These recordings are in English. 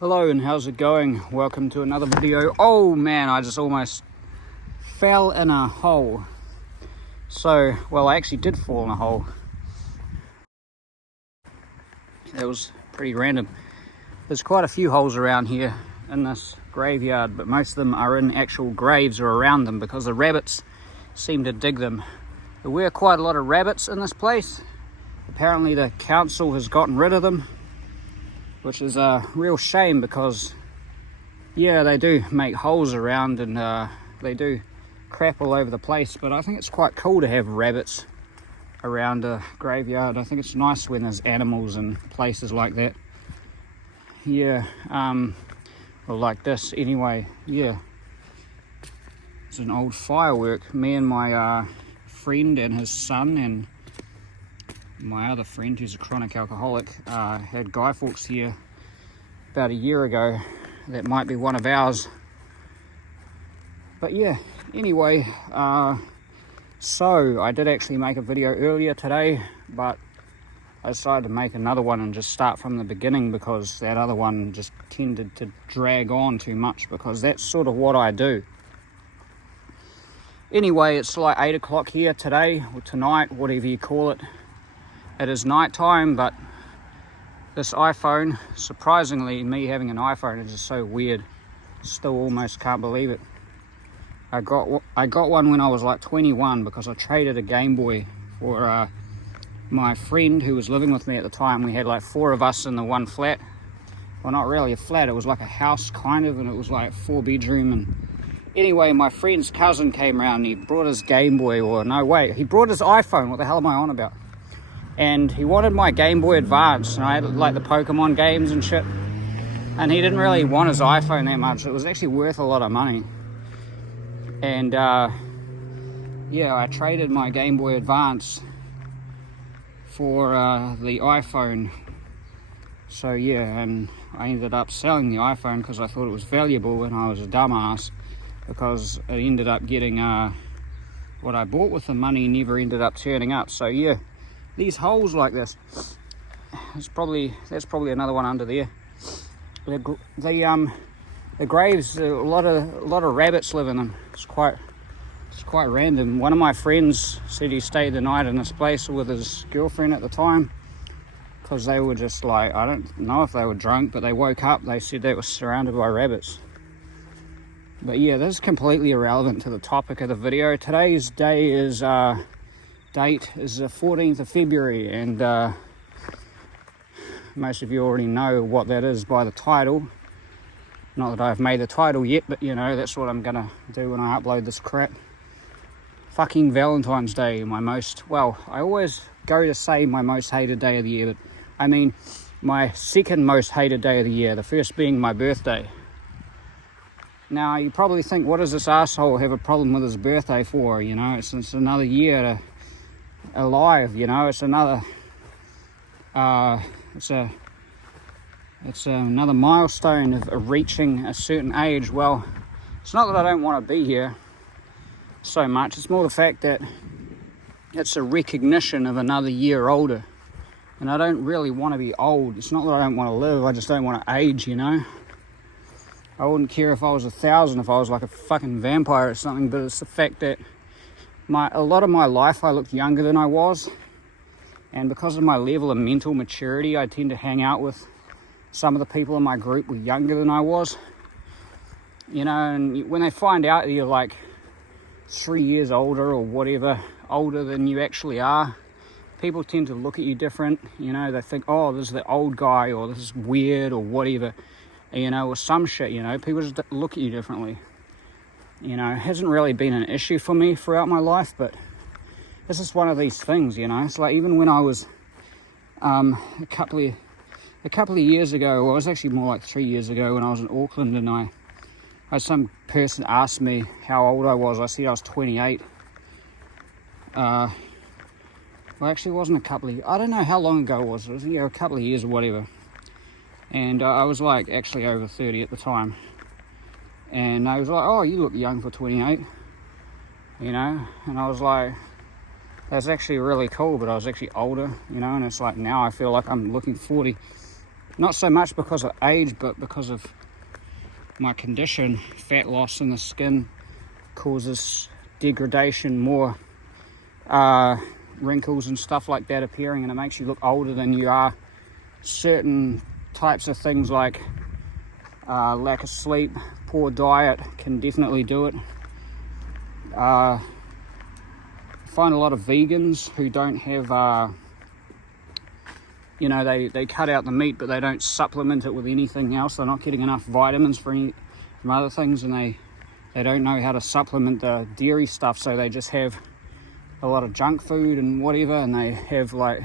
Hello and how's it going? Welcome to another video. Oh man, I just almost fell in a hole. Well, I actually did fall in a hole. It was pretty random. There's quite a few holes around here in this graveyard, but most of them are in actual graves or around them because the rabbits seem to dig them. There were quite a lot of rabbits in this place. Apparently the council has gotten rid of them, which is a real shame because, yeah, they do make holes around and they do crap all over the place, but I think it's quite cool to have rabbits around a graveyard. I think it's nice when there's animals in places like that. Yeah, well, like this anyway. Yeah, it's an old firework. Me and my friend and his son and my other friend, who's a chronic alcoholic, had Guy Fawkes here about a year ago. That might be one of ours. But yeah, anyway, so I did actually make a video earlier today, but I decided to make another one and just start from the beginning because that other one just tended to drag on too much, because that's sort of what I do. Anyway, it's like 8 o'clock here today, or tonight, whatever you call it. It is night time, but this iPhone, surprisingly, me having an iPhone is just so weird. Still almost can't believe it. I got one when I was like 21 because I traded a Game Boy for my friend who was living with me at the time. We had like 4 of us in the one flat. Well, not really a flat, it was like a house kind of, and it was like 4-bedroom. And anyway, my friend's cousin came around and he brought his Game Boy, or no, wait, he brought his iPhone. What the hell am I on about? And he wanted my Game Boy Advance, and I had like the Pokemon games and shit, and he didn't really want his iPhone that much. It was actually worth a lot of money. And yeah, I traded my Game Boy Advance for the iPhone. So yeah, and I ended up selling the iPhone because I thought it was valuable, and I was a dumbass because it ended up getting what I bought with the money never ended up turning up. So yeah, these holes like this, that's probably another one under there. The graves, a lot of rabbits live in them. It's quite random. One of my friends said he stayed the night in this place with his girlfriend at the time because they were just like, I don't know if they were drunk, but they woke up, they said they were surrounded by rabbits. But yeah, this is completely irrelevant to the topic of the video. Today's date is the 14th of February, and most of you already know what that is by the title. Not that I've made the title yet, but you know, that's what I'm gonna do when I upload this crap. Fucking Valentine's Day, I always go to say my most hated day of the year, but I mean my second most hated day of the year, the first being my birthday. Now, you probably think, what does this asshole have a problem with his birthday for? You know, it's another year alive, you know, it's another it's another milestone of reaching a certain age. Well, it's not that I don't want to be here so much, it's more the fact that it's a recognition of another year older, and I don't really want to be old. It's not that I don't want to live, I just don't want to age, you know. I wouldn't care if I was 1,000, if I was like a fucking vampire or something, but it's the fact that a lot of my life I looked younger than I was, and because of my level of mental maturity, I tend to hang out with some of the people in my group were younger than I was, you know. And when they find out that you're like 3 years older or whatever, older than you actually are, people tend to look at you different, you know. They think, oh, this is the old guy, or this is weird, or whatever, you know, or some shit, you know. People just look at you differently. You know, it hasn't really been an issue for me throughout my life, but this is one of these things, you know. It's like, even when I was a couple of years ago, well, it was actually more like 3 years ago, when I was in Auckland, and I had some person asked me how old I was. I said I was 28. Well, actually, it wasn't I don't know how long ago it was. It was, you know, a couple of years or whatever. And I was like actually over 30 at the time. And I was like, oh, you look young for 28, you know. And I was like, that's actually really cool, but I was actually older, you know. And it's like, now I feel like I'm looking 40. Not so much because of age, but because of my condition. Fat loss in the skin causes degradation, more wrinkles and stuff like that appearing, and it makes you look older than you are. Certain types of things like lack of sleep, poor diet can definitely do it. Find a lot of vegans who don't have you know, they cut out the meat, but they don't supplement it with anything else. They're not getting enough vitamins from other things, and they don't know how to supplement the dairy stuff, so they just have a lot of junk food and whatever, and they have like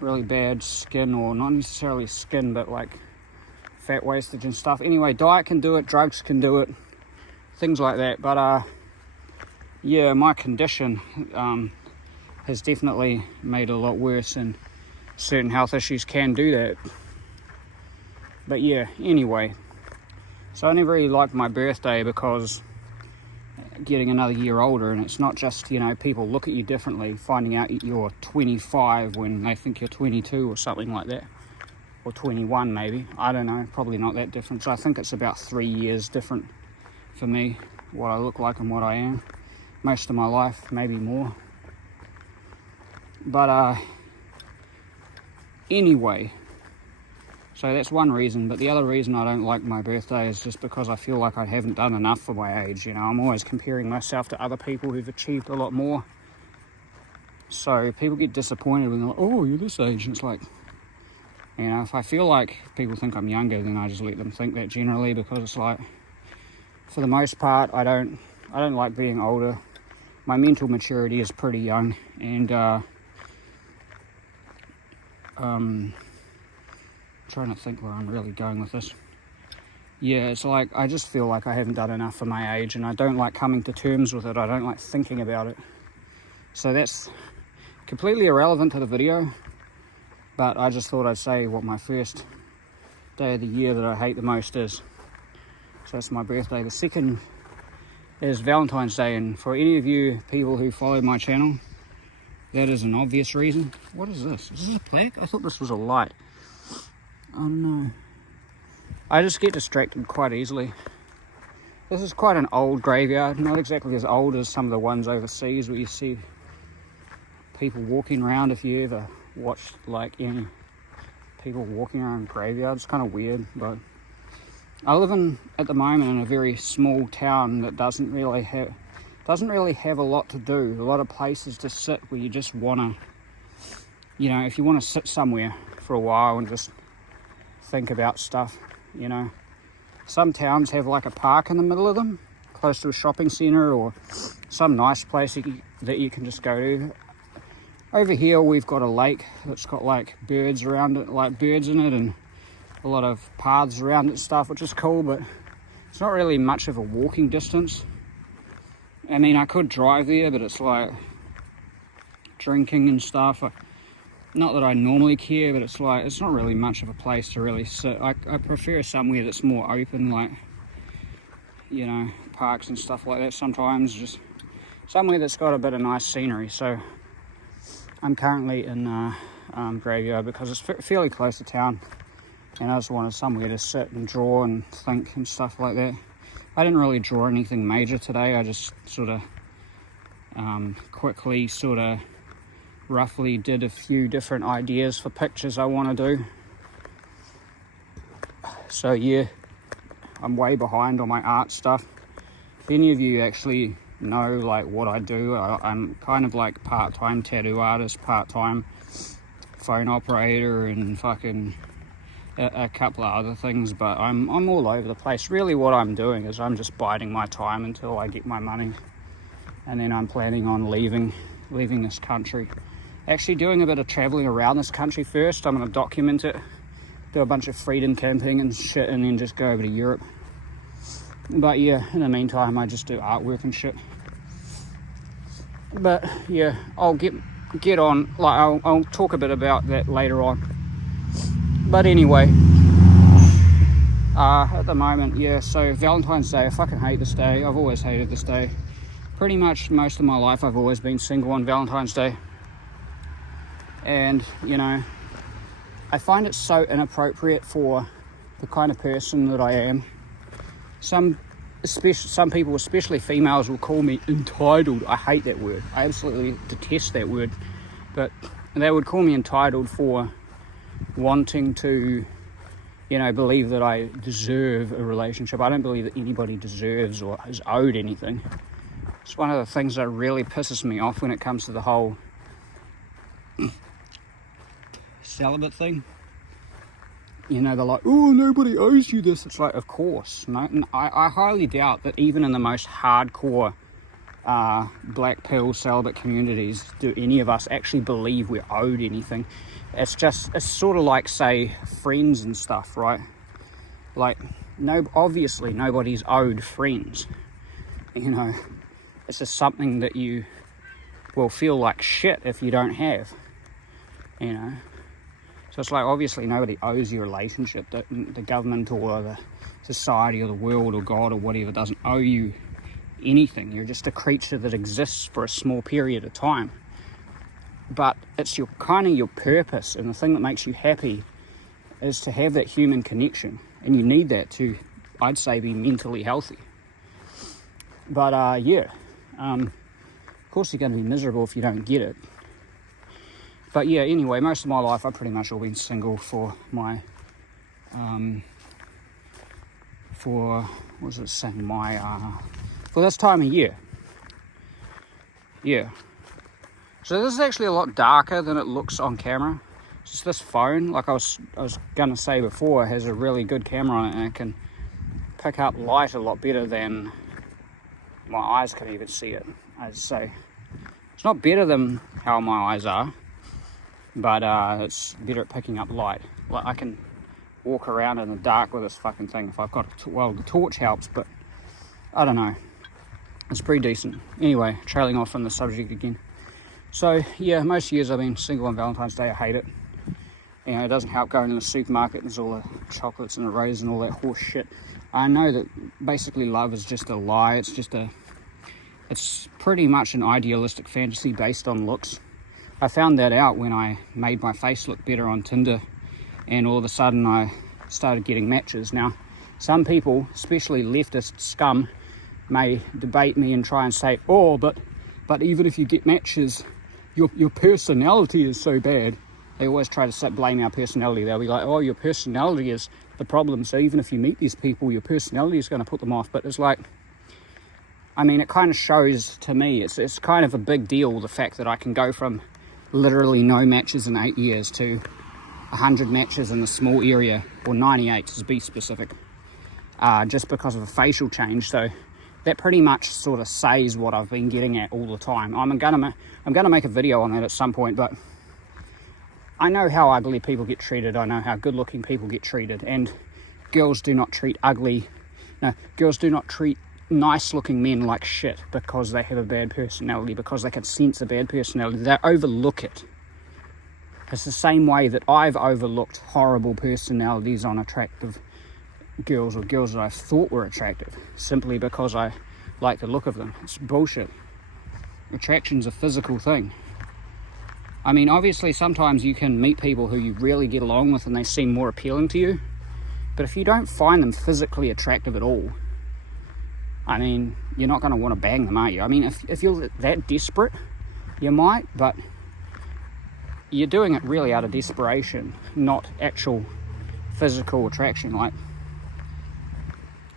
really bad skin, or not necessarily skin, but like fat wastage and stuff. Anyway, diet can do it, drugs can do it, things like that. But yeah, my condition has definitely made it a lot worse, and certain health issues can do that. But yeah, anyway, so I never really liked my birthday because getting another year older, and it's not just, you know, people look at you differently, finding out you're 25 when they think you're 22 or something like that, or 21 maybe, I don't know, probably not that different. So I think it's about 3 years different for me, what I look like and what I am, most of my life, maybe more. But anyway, so that's one reason. But the other reason I don't like my birthday is just because I feel like I haven't done enough for my age. You know, I'm always comparing myself to other people who've achieved a lot more. So people get disappointed when they're like, oh, you're this age. And it's like, you know, if I feel like people think I'm younger, then I just let them think that generally, because it's like, for the most part, I don't like being older. My mental maturity is pretty young, and trying to think where I'm really going with this. Yeah, it's like I just feel like I haven't done enough for my age, and I don't like coming to terms with it. I don't like thinking about it. So that's completely irrelevant to the video, but I just thought I'd say what my first day of the year that I hate the most is. So that's my birthday. The second is Valentine's Day, and for any of you people who follow my channel, that is an obvious reason. What is this? Is this a plaque? I thought this was a light. I don't know. I just get distracted quite easily. This is quite an old graveyard. Not exactly as old as some of the ones overseas where you see people walking around. If you ever watched like any people walking around graveyards, it's kind of weird. But I live at the moment in a very small town that doesn't really have a lot to do, a lot of places to sit where you just want to, you know, if you want to sit somewhere for a while and just think about stuff, you know. Some towns have like a park in the middle of them, close to a shopping centre, or some nice place that you can just go to. Over here we've got a lake that's got like birds around it, like birds in it, and a lot of paths around it and stuff, which is cool, but it's not really much of a walking distance. I mean, I could drive there, but it's like drinking and stuff. Not that I normally care, but it's like, it's not really much of a place to really sit. I prefer somewhere that's more open, like, you know, parks and stuff like that sometimes. Just somewhere that's got a bit of nice scenery. So I'm currently in Graveyard because it's fairly close to town, and I just wanted somewhere to sit and draw and think and stuff like that. I didn't really draw anything major today. I just sort of quickly roughly did a few different ideas for pictures I want to do. So yeah, I'm way behind on my art stuff. If any of you actually know like what I do, I'm kind of like part-time tattoo artist, part-time phone operator, and fucking a couple of other things, but I'm all over the place. Really what I'm doing is I'm just biding my time until I get my money, and then I'm planning on leaving this country. Actually doing a bit of traveling around this country first. I'm going to document it, do a bunch of freedom camping and shit, and then just go over to Europe. But yeah, in the meantime I just do artwork and shit. But yeah, I'll get on, like I'll talk a bit about that later on. But anyway, at the moment, yeah, so Valentine's Day, I fucking hate this day. I've always hated this day. Pretty much most of my life I've always been single on Valentine's Day. And, you know, I find it so inappropriate for the kind of person that I am. Some people, especially females, will call me entitled. I hate that word. I absolutely detest that word. But they would call me entitled for wanting to, believe that I deserve a relationship. I don't believe that anybody deserves or is owed anything. It's one of the things that really pisses me off when it comes to the whole celibate thing. They're like, oh, nobody owes you this. It's like, of course. No, I highly doubt that even in the most hardcore black pill celibate communities do any of us actually believe we're owed anything. It's sort of like, say, friends and stuff, right? Like, obviously nobody's owed friends. It's just something that you will feel like shit if you don't have, So it's like, obviously nobody owes you a relationship. The government or the society or the world or God or whatever doesn't owe you anything. You're just a creature that exists for a small period of time. But it's your purpose, and the thing that makes you happy is to have that human connection. And you need that to, I'd say, be mentally healthy. But of course you're going to be miserable if you don't get it. But yeah, anyway, most of my life I've pretty much all been single for my, for this time of year. Yeah. So this is actually a lot darker than it looks on camera. Just this phone, like I was gonna say before, has a really good camera on it, and it can pick up light a lot better than my eyes can even see it. I'd say it's not better than how my eyes are, but it's better at picking up light. Like, I can walk around in the dark with this fucking thing if I've got the torch helps, but I don't know, it's pretty decent. Anyway, trailing off from the subject again. So yeah, most years I've been single on Valentine's Day. I hate it. It doesn't help going to the supermarket. There's all the chocolates and the roses and all that horse shit. I know that basically love is just a lie. It's pretty much an idealistic fantasy based on looks. I found that out when I made my face look better on Tinder, and all of a sudden I started getting matches. Now, some people, especially leftist scum, may debate me and try and say, oh, but even if you get matches, your personality is so bad. They always try to blame our personality. They'll be like, oh, your personality is the problem, so even if you meet these people, your personality is going to put them off. But it's like, I mean, it kind of shows to me, it's kind of a big deal, the fact that I can go from literally no matches in 8 years to 100 matches in a small area, or 98 to be specific, just because of a facial change. So that pretty much sort of says what I've been getting at all the time. I'm gonna make a video on that at some point, but I know how ugly people get treated. I know how good-looking people get treated, and girls do not treat nice-looking men like shit because they have a bad personality, because they can sense a bad personality. They overlook it. It's the same way that I've overlooked horrible personalities on attractive girls, or girls that I thought were attractive, simply because I like the look of them. It's bullshit. Attraction's a physical thing. I mean, obviously sometimes you can meet people who you really get along with and they seem more appealing to you, but if you don't find them physically attractive at all, I mean, you're not going to want to bang them, are you? I mean, if you're that desperate, you might, but you're doing it really out of desperation, not actual physical attraction. Like,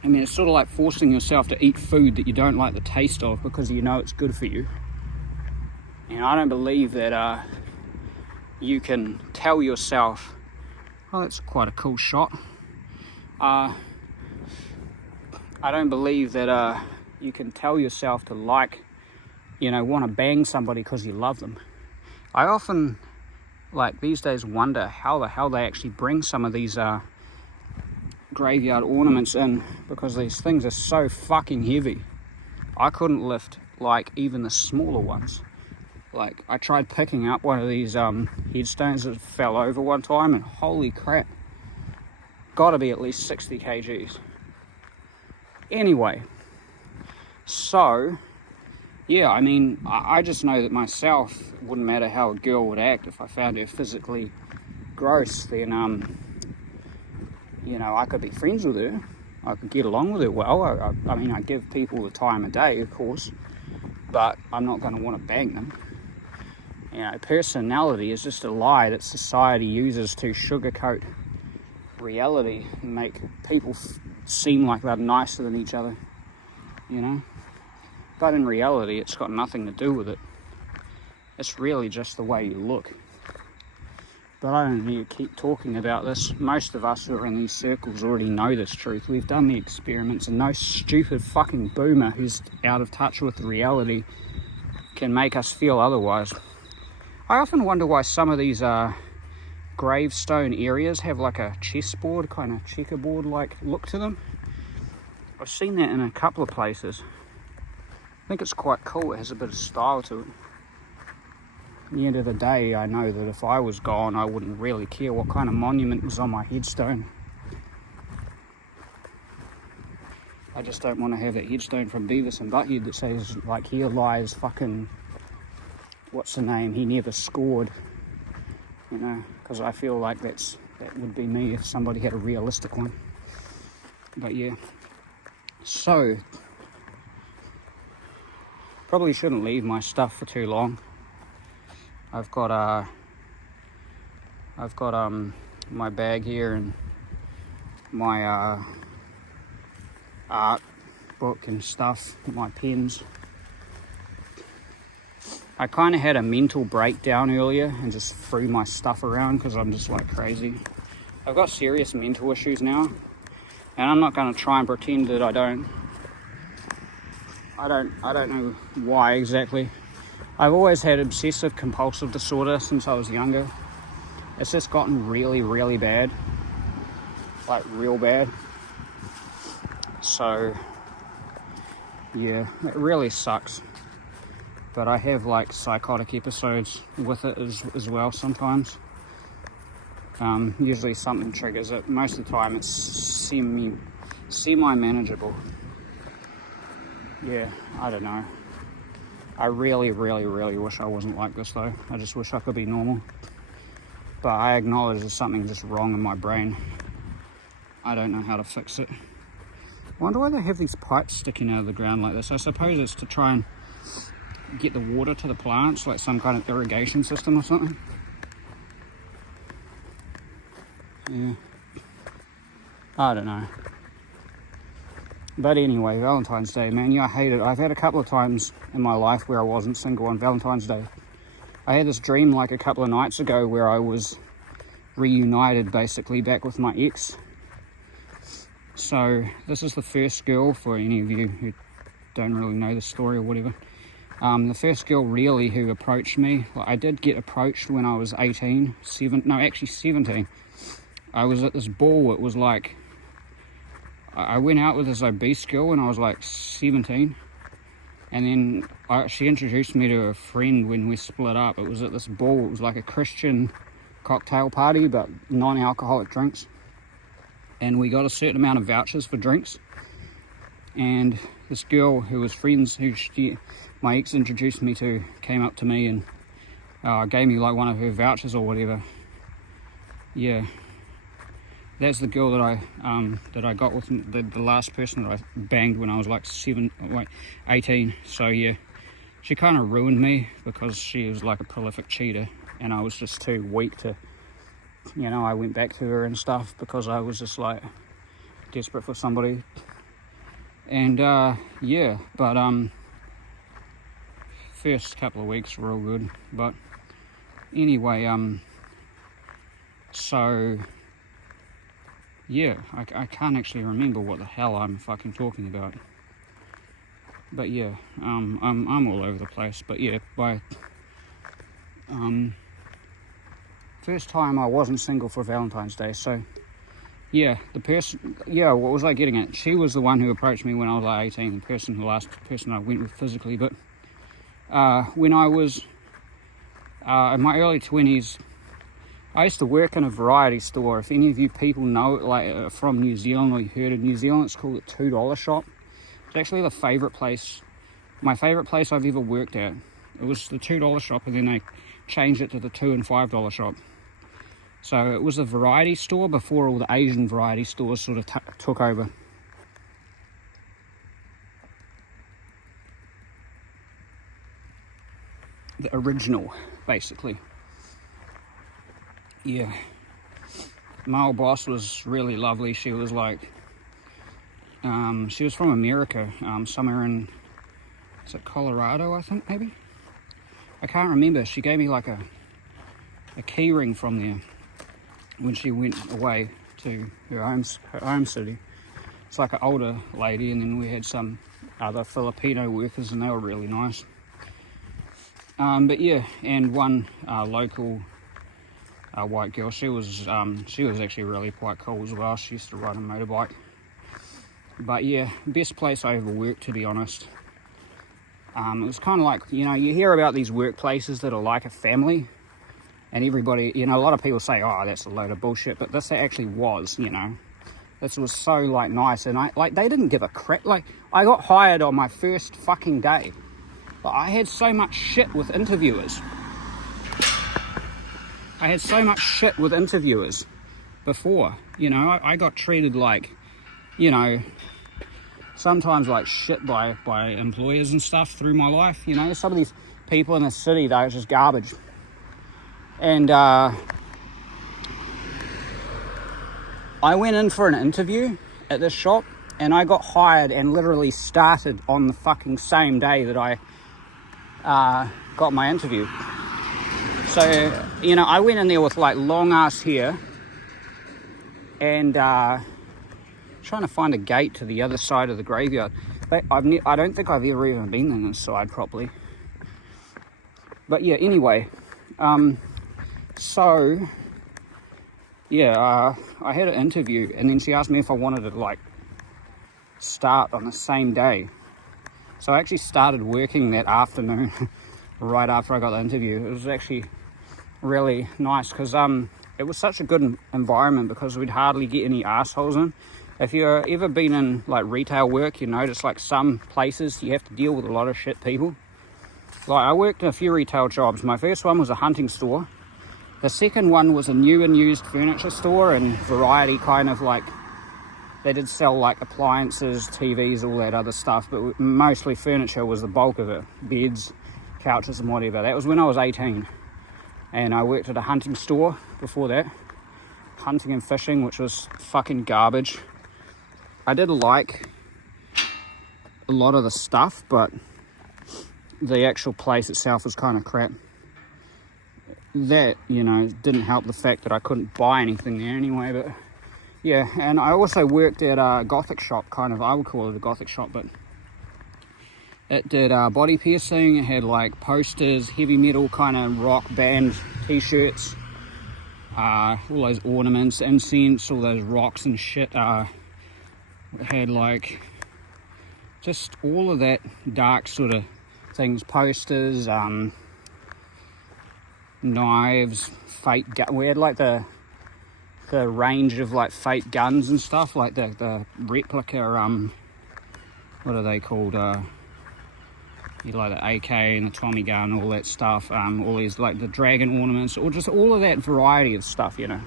I mean, it's sort of like forcing yourself to eat food that you don't like the taste of because you know it's good for you. And I don't believe that you can tell yourself, oh, that's quite a cool shot. I don't believe that you can tell yourself to want to bang somebody because you love them. I often, these days, wonder how the hell they actually bring some of these graveyard ornaments in, because these things are so fucking heavy. I couldn't lift, even the smaller ones. I tried picking up one of these headstones that fell over one time, and holy crap, gotta be at least 60 kgs. Anyway, so yeah, I mean, I just know that myself, wouldn't matter how a girl would act, if I found her physically gross, then you know, I could be friends with her. I could get along with her well. I mean, I give people the time of day, of course, but I'm not going to want to bang them. You know, personality is just a lie that society uses to sugarcoat reality and make people seem like they're nicer than each other, you know. But in reality, it's got nothing to do with it. It's really just the way you look. But I don't need to keep talking about this. Most of us who are in these circles already know this truth. We've done the experiments, and no stupid fucking boomer who's out of touch with reality can make us feel otherwise. I often wonder why some of these gravestone areas have like a chessboard, kind of checkerboard like look to them. I've seen that in a couple of places. I think it's quite cool. It has a bit of style to it. At the end of the day, I know that if I was gone, I wouldn't really care what kind of monument was on my headstone. I just don't want to have that headstone from Beavis and Butthead that says, like, here lies fucking, what's the name, he never scored. You know, because I feel like that would be me if somebody had a realistic one. But yeah, so probably shouldn't leave my stuff for too long. I've got my bag here and my art book and stuff, my pens. I kind of had a mental breakdown earlier and just threw my stuff around because I'm just like crazy. I've got serious mental issues now, and I'm not going to try and pretend that I don't know why exactly. I've always had obsessive compulsive disorder since I was younger. It's just gotten really, really bad. Like real bad. So yeah, it really sucks. But I have like psychotic episodes with it as well sometimes. Usually something triggers it. Most of the time it's semi-manageable. Yeah, I don't know. I really, really, really wish I wasn't like this though. I just wish I could be normal. But I acknowledge there's something just wrong in my brain. I don't know how to fix it. I wonder why they have these pipes sticking out of the ground like this. I suppose it's to try and get the water to the plants, like some kind of irrigation system or something. Yeah. I don't know. But anyway, Valentine's Day, man, yeah, I hate it. I've had a couple of times in my life where I wasn't single on Valentine's Day. I had this dream like a couple of nights ago where I was reunited basically back with my ex. So this is the first girl, for any of you who don't really know the story or whatever. The first girl really who approached me. Well, I did get approached when I was 17. I was at this ball. It was like, I went out with this obese girl when I was like 17, and then she introduced me to a friend when we split up. It was at this ball. It was like a Christian cocktail party, but non-alcoholic drinks, and we got a certain amount of vouchers for drinks. And this girl who was friends, my ex introduced me to, came up to me and gave me like one of her vouchers or whatever. Yeah. That's the girl that I got with the last person that I banged when I was like 18. So yeah, she kind of ruined me because she was like a prolific cheater, and I was just too weak to, you know, I went back to her and stuff because I was just like desperate for somebody. And yeah, but first couple of weeks were all good. But anyway, so yeah, I can't actually remember what the hell I'm fucking talking about. But yeah, I'm all over the place. But yeah, first time I wasn't single for Valentine's Day. So yeah, what was I getting at? She was the one who approached me when I was like 18, the last person I went with physically. But when I was in my early 20s, I used to work in a variety store. If any of you people know it, like from New Zealand, or you heard of New Zealand, it's called the $2 shop. It's actually my favourite place I've ever worked at. It was the $2 shop, and then they changed it to the $2 and $5 shop. So it was a variety store before all the Asian variety stores sort of took over. The original, basically. Yeah. My old boss was really lovely. She was like, she was from America, somewhere in, is it Colorado, I think, maybe? I can't remember. She gave me like a key ring from there when she went away to her home city. It's like an older lady, and then we had some other Filipino workers, and they were really nice. But yeah, and one local white girl. She was actually really quite cool as well. She used to ride a motorbike. But yeah, best place I ever worked, to be honest. It was kind of like, you know, you hear about these workplaces that are like a family, and everybody, you know, a lot of people say, oh, that's a load of bullshit, but this actually was, you know. This was so like nice, and they didn't give a crap. Like, I got hired on my first fucking day. But I had so much shit with interviewers. Before, you know. I got treated like, you know, sometimes like shit by employers and stuff through my life, you know. Some of these people in the city, they were just garbage. And I went in for an interview at this shop, and I got hired and literally started on the fucking same day that I got my interview. So, you know, I went in there with like long ass hair, and trying to find a gate to the other side of the graveyard. I don't think I've ever even been in this side properly. But yeah, anyway, so yeah, I had an interview, and then she asked me if I wanted to like start on the same day. So I actually started working that afternoon, right after I got the interview. It was actually really nice, because it was such a good environment, because we'd hardly get any assholes in. If you've ever been in like retail work, you notice like some places you have to deal with a lot of shit people. Like, I worked in a few retail jobs. My first one was a hunting store. The second one was a new and used furniture store, and variety, kind of like, they did sell like appliances, TVs, all that other stuff, but mostly furniture was the bulk of it. Beds, couches and whatever. That was when I was 18. And I worked at a hunting store before that. Hunting and fishing, which was fucking garbage. I did like a lot of the stuff, but the actual place itself was kind of crap. That, you know, didn't help the fact that I couldn't buy anything there anyway, but yeah. And I also worked at a gothic shop, kind of, I would call it a gothic shop, but it did body piercing. It had like posters, heavy metal kind of rock band t-shirts, all those ornaments, incense, all those rocks and shit. It had like just all of that dark sort of things, posters, knives, fake gun. We had like the range of like fake guns and stuff, like the replica, what are they called, you like the AK and the Tommy gun, all that stuff, all these like the dragon ornaments, or just all of that variety of stuff, you know.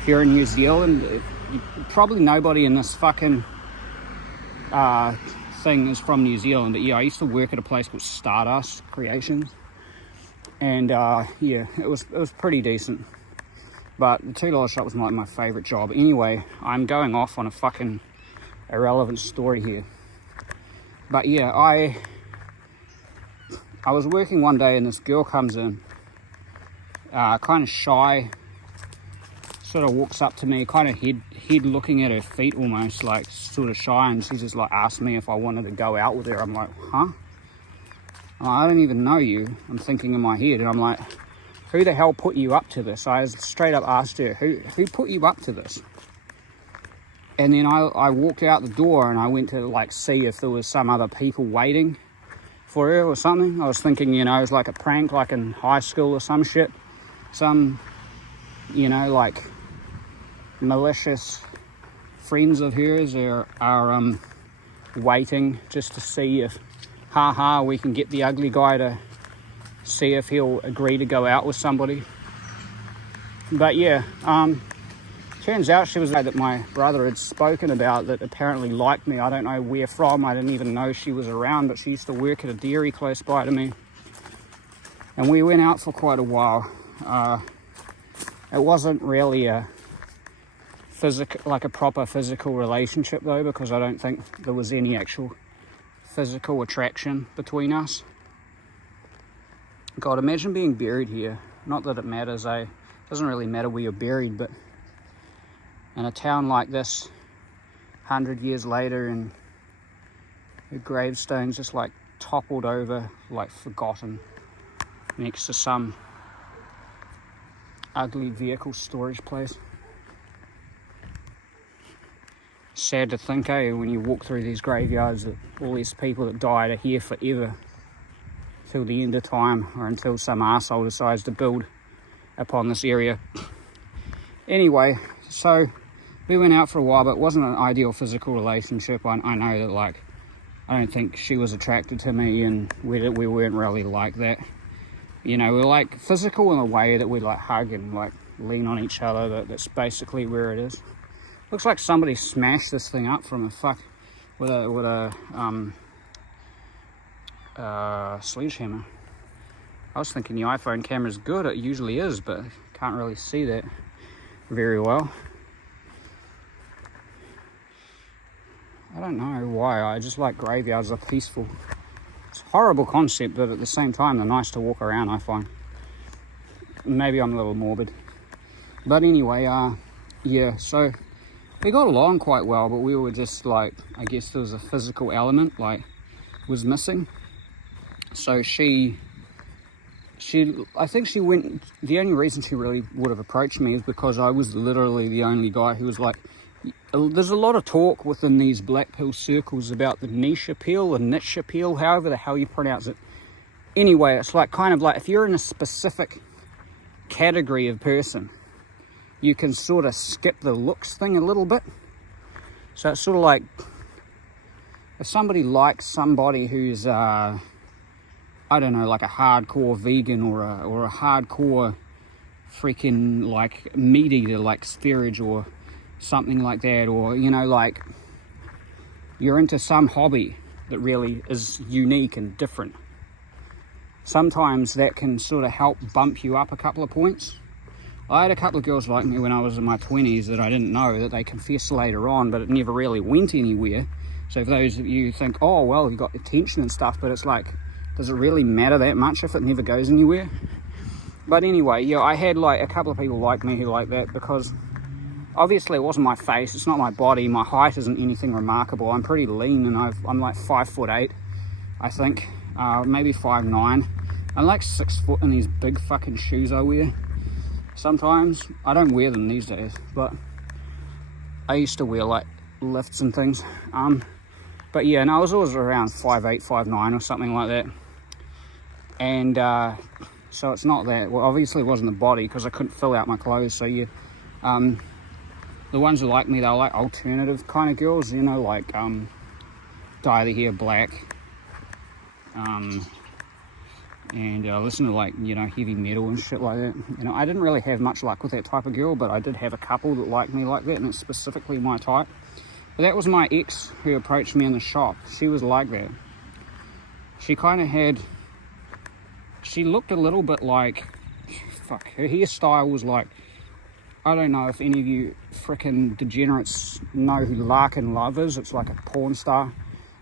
If you're in New Zealand, probably nobody in this fucking thing is from New Zealand, but yeah, I used to work at a place called Stardust Creations, and yeah, it was pretty decent. But the $2 shop was like my favorite job. Anyway, I'm going off on a fucking irrelevant story here. But yeah, I was working one day, and this girl comes in, kind of shy, sort of walks up to me, kind of head looking at her feet almost, like sort of shy, and she just like asked me if I wanted to go out with her. I'm like, huh? I don't even know you. I'm thinking in my head, and I'm like, who the hell put you up to this? I straight up asked her, who put you up to this? And then I walked out the door, and I went to like see if there was some other people waiting for her or something. I was thinking, you know, it was like a prank, like in high school or some shit. Some, you know, like malicious friends of hers are waiting just to see if, we can get the ugly guy to see if he'll agree to go out with somebody. But yeah, turns out she was a that my brother had spoken about that apparently liked me. I don't know where from. I didn't even know she was around, but she used to work at a dairy close by to me. And we went out for quite a while. It wasn't really a proper physical relationship though, because I don't think there was any actual physical attraction between us. God, imagine being buried here. Not that it matters, It doesn't really matter where you're buried, but in a town like this, 100 years later, and the gravestone's just like toppled over, like forgotten, next to some ugly vehicle storage place. Sad to think, when you walk through these graveyards, that all these people that died are here forever, till the end of time, or until some arsehole decides to build upon this area. Anyway, so we went out for a while, but it wasn't an ideal physical relationship. I know that, like, I don't think she was attracted to me, and we weren't really like that. You know, we're like physical in a way that we like hug and like lean on each other. That's basically where it is. Looks like somebody smashed this thing up from with a sledgehammer. I was thinking the iPhone camera's good. It usually is, but can't really see that very well. I don't know why. I just like graveyards. Are peaceful. It's a horrible concept, but at the same time, they're nice to walk around, I find. Maybe I'm a little morbid. But anyway, yeah, so we got along quite well, but we were just like, I guess there was a physical element, like, was missing. So I think she went, the only reason she really would have approached me is because I was literally the only guy who was like, there's a lot of talk within these black pill circles about the niche appeal, however the hell you pronounce it. Anyway, it's like kind of like if you're in a specific category of person, you can sort of skip the looks thing a little bit. So it's sort of like if somebody likes somebody who's I don't know, like a hardcore vegan or a hardcore freaking like meat eater like Sturridge or something like that, or you know, like you're into some hobby that really is unique and different, sometimes that can sort of help bump you up a couple of points. I had a couple of girls like me when I was in my 20s that I didn't know, that they confessed later on, but it never really went anywhere. So for those of you who think, oh well, you got attention and stuff, but it's like, does it really matter that much if it never goes anywhere? But anyway, yeah, I had like a couple of people like me who like that, because obviously it wasn't my face, it's not my body, my height isn't anything remarkable. I'm pretty lean, and I'm like 5'8", I think, maybe 5'9". I'm like 6 foot in these big fucking shoes I wear. Sometimes I don't wear them these days, but I used to wear like lifts and things. But yeah, and I was always around 5'8", 5'9", or something like that. And so it's not that. Well, obviously it wasn't the body, because I couldn't fill out my clothes. So yeah, the ones who like me, they're like alternative kind of girls, you know, like dye the hair black, and listen to like, you know, heavy metal and shit like that. You know, I didn't really have much luck with that type of girl, but I did have a couple that liked me like that, and it's specifically my type. But that was my ex who approached me in the shop. She was like that. She kind of had, she looked a little bit like, fuck, her hairstyle was like, I don't know if any of you frickin' degenerates know who Larkin Love is. It's like a porn star.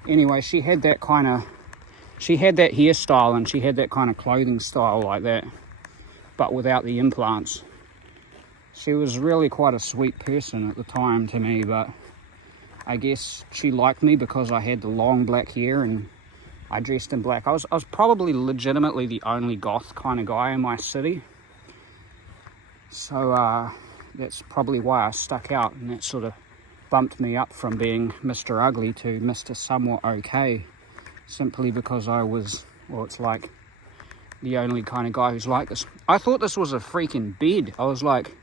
Anyway, she had that kind of, she had that hairstyle, and she had that kind of clothing style like that, but without the implants. She was really quite a sweet person at the time to me, but I guess she liked me because I had the long black hair and I dressed in black. I was probably legitimately the only goth kind of guy in my city. So that's probably why I stuck out, and that sort of bumped me up from being Mr. Ugly to Mr. Somewhat Okay, simply because I was, well, it's like the only kind of guy who's like this. I thought this was a freaking bed. I was like,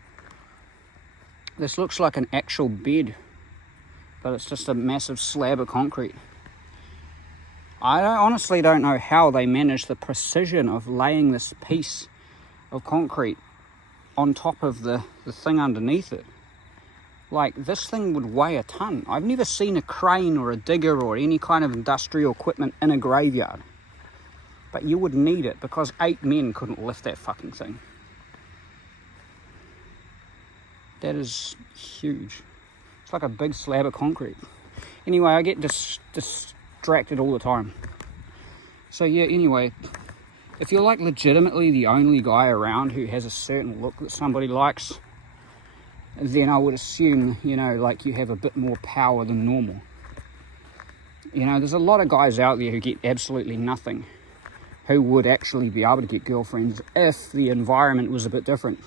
this looks like an actual bed, but it's just a massive slab of concrete. I honestly don't know how they managed the precision of laying this piece of concrete on top of the thing underneath it. Like, this thing would weigh a ton. I've never seen a crane or a digger or any kind of industrial equipment in a graveyard. But you would need it, because 8 men couldn't lift that fucking thing. That is huge. It's like a big slab of concrete. Anyway, I get distracted all the time. So yeah, anyway, if you're like legitimately the only guy around who has a certain look that somebody likes, then I would assume, you know, like you have a bit more power than normal. You know, there's a lot of guys out there who get absolutely nothing, who would actually be able to get girlfriends if the environment was a bit different.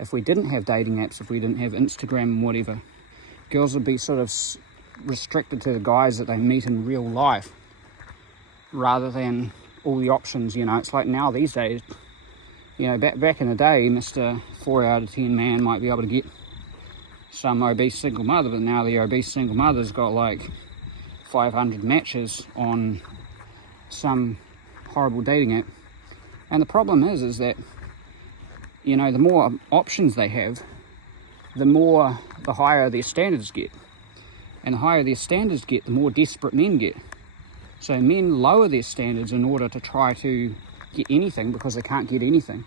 If we didn't have dating apps, if we didn't have Instagram and whatever, girls would be sort of restricted to the guys that they meet in real life, rather than all the options. You know, it's like now these days, you know, back in the day, Mr. 4 out of 10 man might be able to get some obese single mother, but now the obese single mother's got like 500 matches on some horrible dating app. And the problem is that, you know, the more options they have, the higher their standards get. And the higher their standards get, the more desperate men get. So men lower their standards in order to try to get anything, because they can't get anything.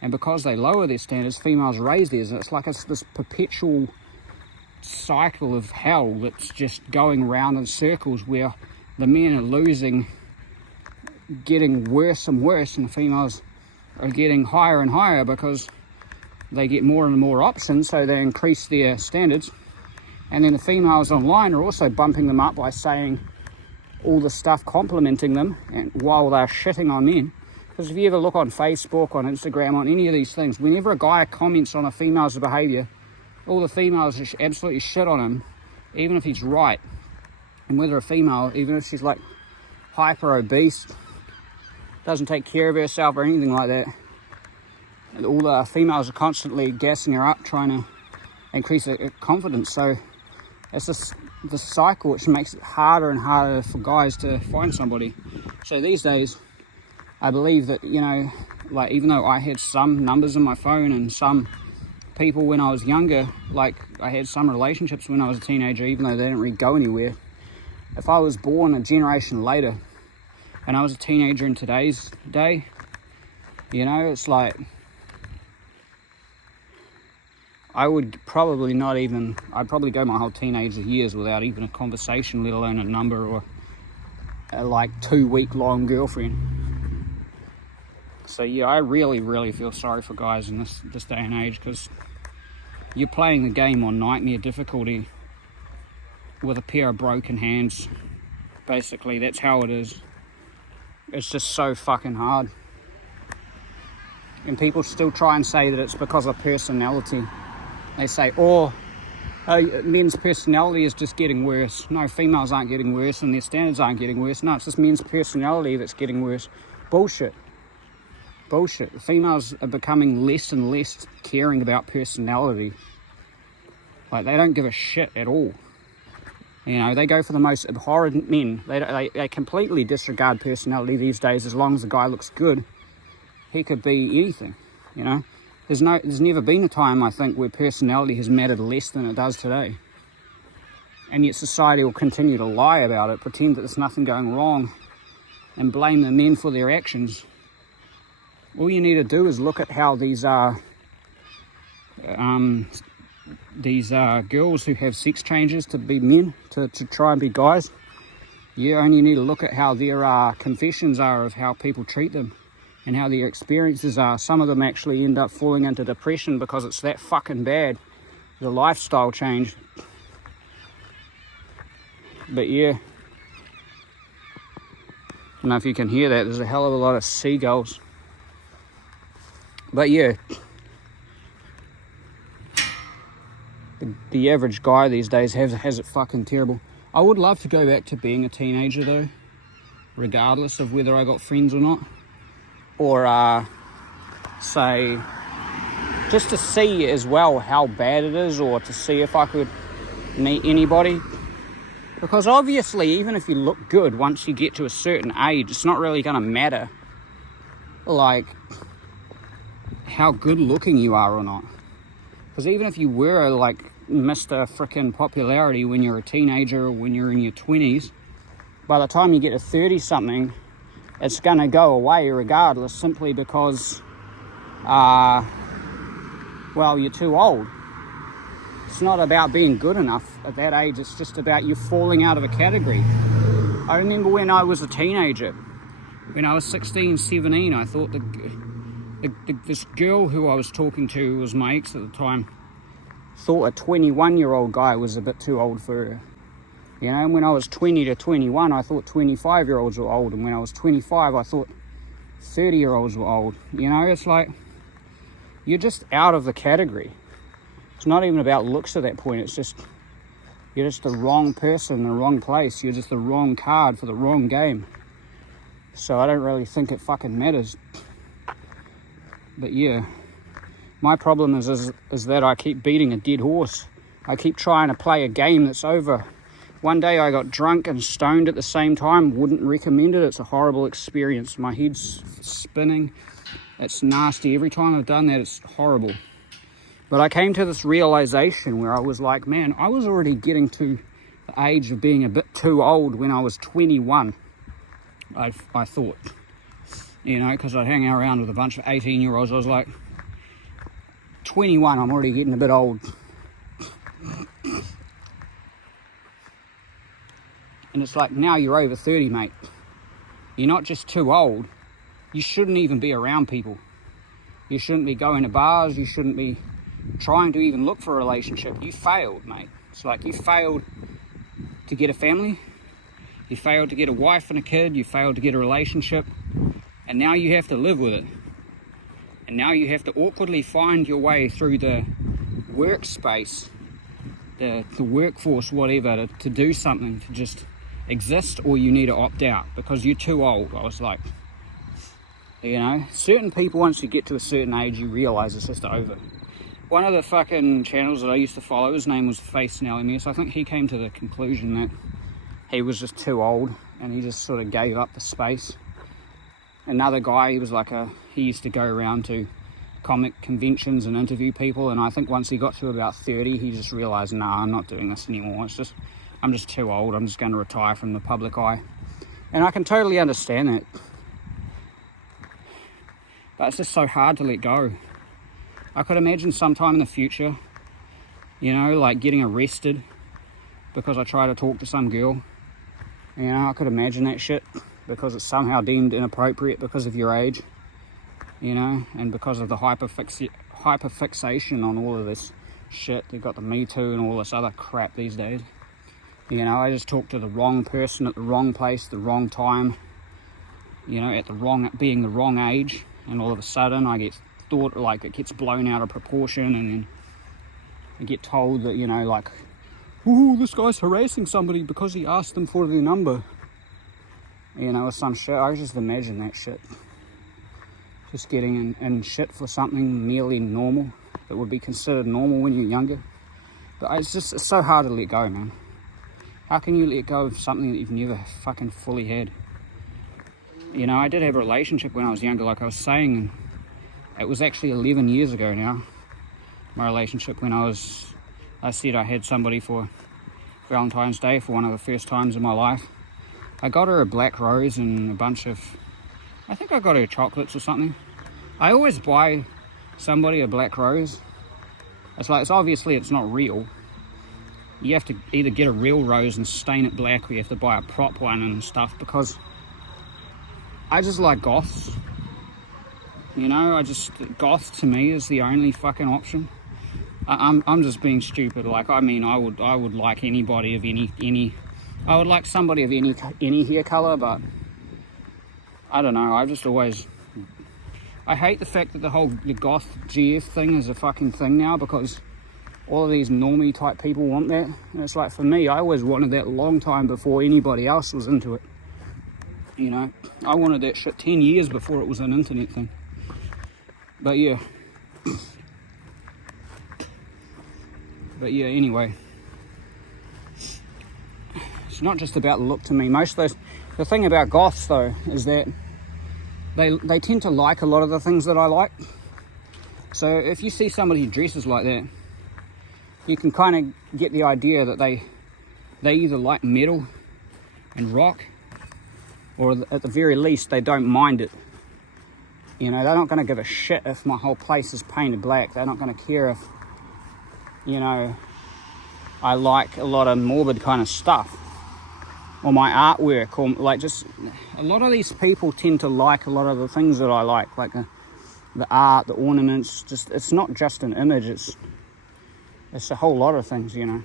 And because they lower their standards, females raise theirs. And it's like this perpetual cycle of hell that's just going round in circles, where the men are losing, getting worse and worse, and the females are getting higher and higher because they get more and more options, so they increase their standards. And then the females online are also bumping them up by saying all the stuff complimenting them, and while they're shitting on men. Because if you ever look on Facebook, on Instagram, on any of these things, whenever a guy comments on a female's behaviour, all the females just absolutely shit on him, even if he's right. And whether a female, even if she's like hyper obese, doesn't take care of herself or anything like that, all the females are constantly gassing her up, trying to increase her confidence. So it's this cycle which makes it harder and harder for guys to find somebody. So these days, I believe that, you know, like, even though I had some numbers in my phone and some people when I was younger, like I had some relationships when I was a teenager, even though they didn't really go anywhere. If I was born a generation later and I was a teenager in today's day, you know, it's like, I'd probably go my whole teenager years without even a conversation, let alone a number or a like 2-week-long girlfriend. So yeah, I really feel sorry for guys in this day and age, because you're playing the game on nightmare difficulty with a pair of broken hands. Basically, that's how it is. It's just so fucking hard. And people still try and say that it's because of personality. They say, oh, men's personality is just getting worse. No, females aren't getting worse and their standards aren't getting worse. No, it's just men's personality that's getting worse. Bullshit. Bullshit. The females are becoming less and less caring about personality. Like, they don't give a shit at all. You know, they go for the most abhorrent men. They completely disregard personality these days. As long as the guy looks good, he could be anything, you know. There's never been a time, I think, where personality has mattered less than it does today. And yet society will continue to lie about it, pretend that there's nothing going wrong, and blame the men for their actions. All you need to do is look at how these girls who have sex changes to be men, to try and be guys. You only need to look at how their confessions are of how people treat them and how their experiences are. Some of them actually end up falling into depression because it's that fucking bad, the lifestyle change. But yeah, I don't know if you can hear that, there's a hell of a lot of seagulls. But yeah, the average guy these days has it fucking terrible. I would love to go back to being a teenager though, regardless of whether I got friends or not. Or say, just to see as well how bad it is, or to see if I could meet anybody. Because obviously, even if you look good, once you get to a certain age, it's not really going to matter, like, how good looking you are or not. Because even if you were like Mr. frickin' popularity when you're a teenager or when you're in your 20s, by the time you get to 30 something, it's gonna go away regardless, simply because well, you're too old. It's not about being good enough at that age, it's just about you falling out of a category. I remember when I was a teenager, when I was 16, 17, I thought this girl who I was talking to, who was my ex at the time, thought a 21-year-old guy was a bit too old for her. You know, and when I was 20 to 21, I thought 25-year-olds were old, and when I was 25, I thought 30-year-olds were old. You know, it's like, you're just out of the category. It's not even about looks at that point, it's just, you're just the wrong person in the wrong place. You're just the wrong card for the wrong game. So I don't really think it fucking matters. But yeah, my problem is that I keep beating a dead horse. I keep trying to play a game that's over. One day I got drunk and stoned at the same time. Wouldn't recommend it. It's a horrible experience. My head's spinning. It's nasty. Every time I've done that, it's horrible. But I came to this realization where I was like, man, I was already getting to the age of being a bit too old when I was 21. I thought, you know, because I'd hang around with a bunch of 18-year-olds. I was like, 21, I'm already getting a bit old. And it's like, now you're over 30, mate. You're not just too old. You shouldn't even be around people. You shouldn't be going to bars. You shouldn't be trying to even look for a relationship. You failed, mate. It's like you failed to get a family. You failed to get a wife and a kid. You failed to get a relationship. And now you have to live with it. And now you have to awkwardly find your way through the workspace, the workforce, whatever, to do something, to just exist, or you need to opt out because you're too old. I was like, you know, certain people, once you get to a certain age, you realize it's just over. One of the fucking channels that I used to follow, his name was Face LMS. I think he came to the conclusion that he was just too old and he just sort of gave up the space. Another guy, he used to go around to comic conventions and interview people, and I think once he got to about 30, he just realized, nah, I'm not doing this anymore. I'm just too old. I'm just going to retire from the public eye. And I can totally understand that. But it's just so hard to let go. I could imagine sometime in the future, you know, like getting arrested because I try to talk to some girl. You know, I could imagine that shit because it's somehow deemed inappropriate because of your age, you know, and because of the hyperfixation on all of this shit. They've got the Me Too and all this other crap these days. You know, I just talked to the wrong person at the wrong place, the wrong time, you know, being the wrong age, and all of a sudden I get thought like it gets blown out of proportion, and then I get told that, you know, like, ooh, this guy's harassing somebody because he asked them for their number, you know, or some shit. I just imagine that shit. Just getting in shit for something nearly normal, that would be considered normal when you're younger. But it's so hard to let go, man. How can you let go of something that you've never fucking fully had? You know, I did have a relationship when I was younger, like I was saying, and it was actually 11 years ago now. My relationship, when I said I had somebody for Valentine's Day for one of the first times in my life. I got her a black rose and a bunch of, I think I got her chocolates or something. I always buy somebody a black rose. It's like, obviously it's not real. You have to either get a real rose and stain it black, or you have to buy a prop one and stuff, because I just like goths. You know, goth to me is the only fucking option. I'm just being stupid. Like, I mean, I would like anybody of any I would like somebody of any hair color, but I don't know. I hate the fact that the goth GF thing is a fucking thing now, because all of these normie type people want that. And it's like, for me, I always wanted that long time before anybody else was into it. You know, I wanted that shit 10 years before it was an internet thing. But yeah. Anyway. It's not just about the look to me. The thing about goths though is that they tend to like a lot of the things that I like. So if you see somebody who dresses like that, you can kind of get the idea that they either like metal and rock, or at the very least they don't mind it. You know, they're not going to give a shit if my whole place is painted black. They're not going to care if, you know, I like a lot of morbid kind of stuff, or my artwork, or like, just a lot of these people tend to like a lot of the things that I like the art, the ornaments. Just, it's not just an image, it's a whole lot of things, you know.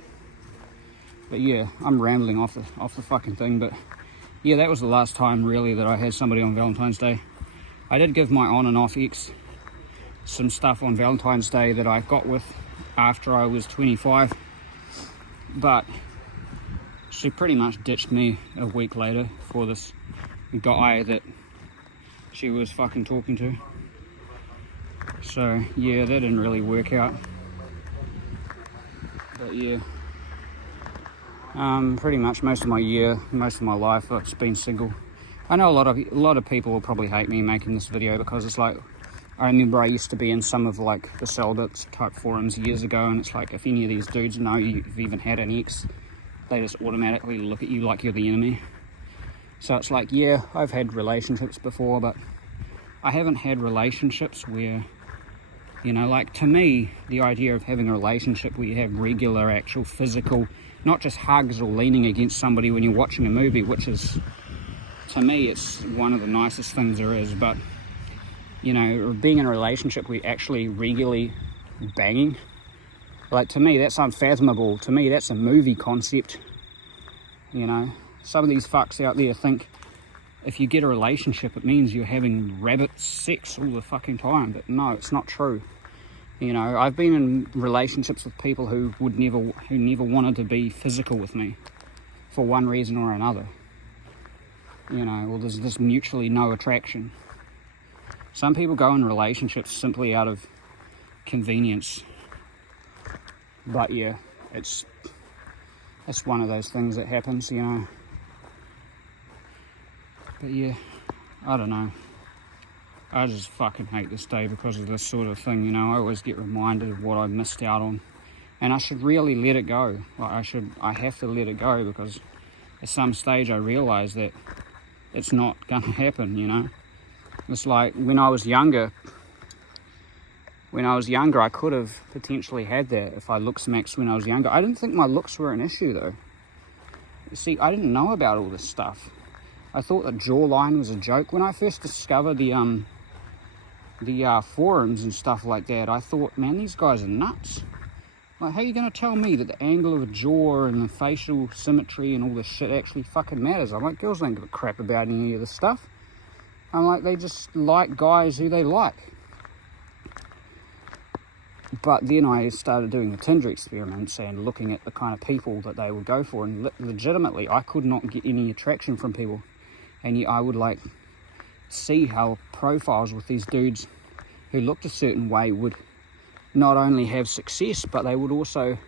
But yeah, I'm rambling off the fucking thing. But yeah, that was the last time really that I had somebody on Valentine's Day. I did give my on and off ex some stuff on Valentine's Day that I got with after I was 25, but she pretty much ditched me a week later for this guy that she was fucking talking to. So yeah, that didn't really work out. But yeah, pretty much most of my life I've been single. I know a lot of people will probably hate me making this video, because it's like, I remember I used to be in some of like the celibates type forums years ago, and it's like, if any of these dudes know you've even had an ex, they just automatically look at you like you're the enemy. So it's like, yeah, I've had relationships before, but I haven't had relationships where, you know, like, to me, the idea of having a relationship where you have regular, actual physical, not just hugs or leaning against somebody when you're watching a movie, which is, to me, it's one of the nicest things there is, but, you know, being in a relationship where you're actually regularly banging, like, to me, that's unfathomable. To me, that's a movie concept, you know. Some of these fucks out there think if you get a relationship, it means you're having rabbit sex all the fucking time, but no, it's not true. You know, I've been in relationships with people who never wanted to be physical with me for one reason or another. You know, or there's this mutually no attraction. Some people go in relationships simply out of convenience. But yeah, it's one of those things that happens, you know. But yeah, I don't know. I just fucking hate this day because of this sort of thing, you know. I always get reminded of what I missed out on. And I should really let it go. Like, I have to let it go, because at some stage I realise that it's not going to happen, you know. It's like when I was younger, I could have potentially had that if I look smacks when I was younger. I didn't think my looks were an issue, though. You see, I didn't know about all this stuff. I thought that jawline was a joke. When I first discovered the forums and stuff like that, I thought, man, these guys are nuts. Like, how are you going to tell me that the angle of a jaw and the facial symmetry and all this shit actually fucking matters? I'm like, girls don't give a crap about any of this stuff. I'm like, they just like guys who they like. But then I started doing the Tinder experiments and looking at the kind of people that they would go for, and legitimately I could not get any attraction from people. And yet I would like see how profiles with these dudes who looked a certain way would not only have success, but they would also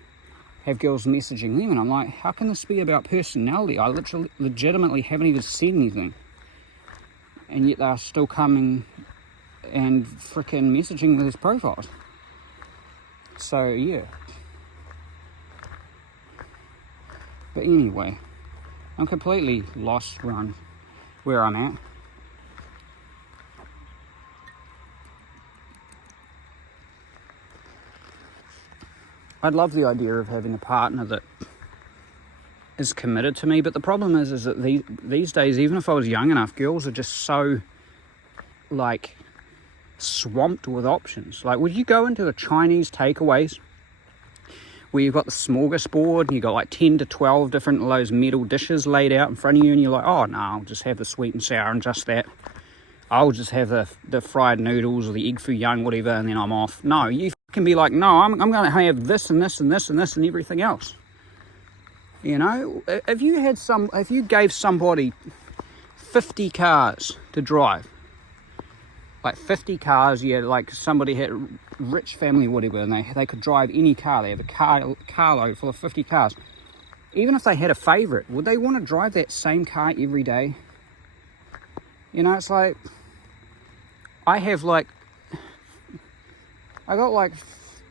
have girls messaging them. And I'm like, how can this be about personality? I legitimately haven't even said anything, and yet they're still coming and freaking messaging these profiles. So yeah. But anyway, I'm completely lost where I'm at. I'd love the idea of having a partner that is committed to me, but the problem is that these days, even if I was young enough, girls are just so, like, swamped with options. Like, would you go into a Chinese takeaways where you've got the smorgasbord and you've got like 10 to 12 different of those metal dishes laid out in front of you, and you're like, oh no, I'll just have the sweet and sour and just that. I'll just have the fried noodles or the egg foo young, whatever, and then I'm off. No, you can be like, no, I'm going to have this and this and this and this and everything else. You know, if you gave somebody 50 cars to drive, like 50 cars, yeah, like somebody had a rich family, whatever, and they could drive any car. They have a carload full of 50 cars. Even if they had a favourite, would they want to drive that same car every day? You know, it's like, I have like I got like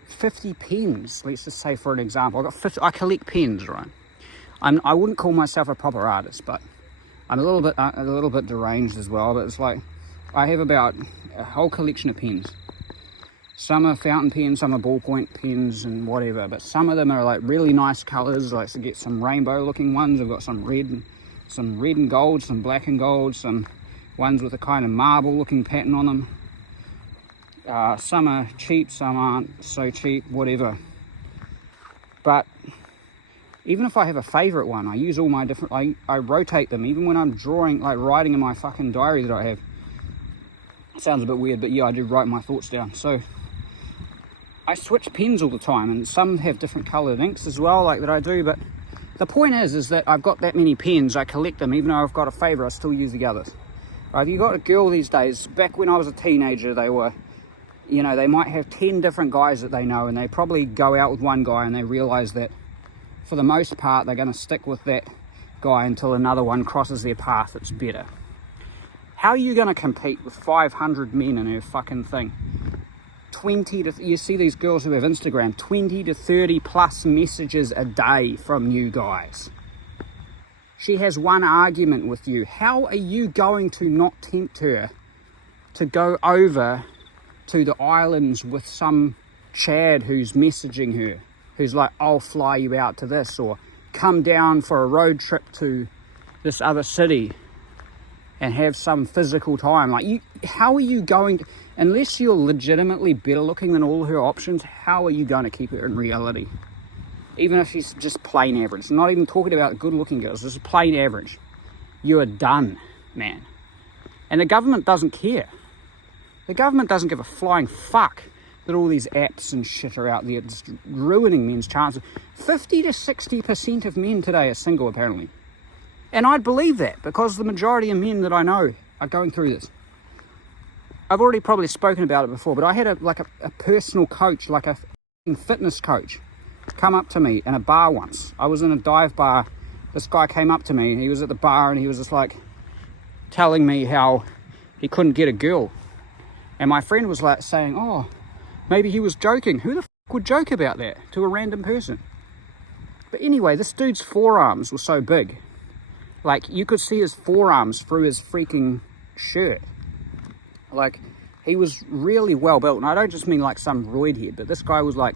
50 pens, let's just say, for an example. I collect pens, right? I wouldn't call myself a proper artist, but I'm a little bit deranged as well. But it's like I have about a whole collection of pens. Some are fountain pens, some are ballpoint pens and whatever, but some of them are like really nice colors. Like to get some rainbow looking ones. I've got some red and gold, some black and gold, some ones with a kind of marble looking pattern on them. Some are cheap, some aren't so cheap, whatever. But even if I have a favorite one, I use all my different, I rotate them. Even when I'm drawing, like writing in my fucking diary that I have. It sounds a bit weird, but yeah, I do write my thoughts down. So I switch pens all the time, and some have different colored inks as well, like that I do. But the point is that I've got that many pens, I collect them. Even though I've got a favorite, I still use the others. Right, if you got a girl these days, back when I was a teenager, they were, you know, they might have 10 different guys that they know, and they probably go out with one guy and they realize that for the most part they're going to stick with that guy until another one crosses their path that's better. How are you going to compete with 500 men in her fucking thing? You see these girls who have Instagram, 20 to 30 plus messages a day from new guys. She has one argument with you. How are you going to not tempt her to go over to the islands with some Chad who's messaging her, who's like, I'll fly you out to this, or come down for a road trip to this other city and have some physical time? Like, how are you going to, unless you're legitimately better looking than all her options, how are you going to keep her in reality? Even if she's just plain average. I'm not even talking about good looking girls, just plain average. You are done, man. And the government doesn't care. The government doesn't give a flying fuck that all these apps and shit are out there just ruining men's chances. 50 to 60% of men today are single, apparently. And I'd believe that, because the majority of men that I know are going through this. I've already probably spoken about it before, but I had a personal coach, like a fitness coach, come up to me in a bar once. I was in a dive bar. This guy came up to me, and he was at the bar, and he was just like telling me how he couldn't get a girl. And my friend was like saying, oh, maybe he was joking. Who the fuck would joke about that to a random person? But anyway, this dude's forearms were so big. Like, you could see his forearms through his freaking shirt. Like, he was really well built. And I don't just mean like some roid head, but this guy was like,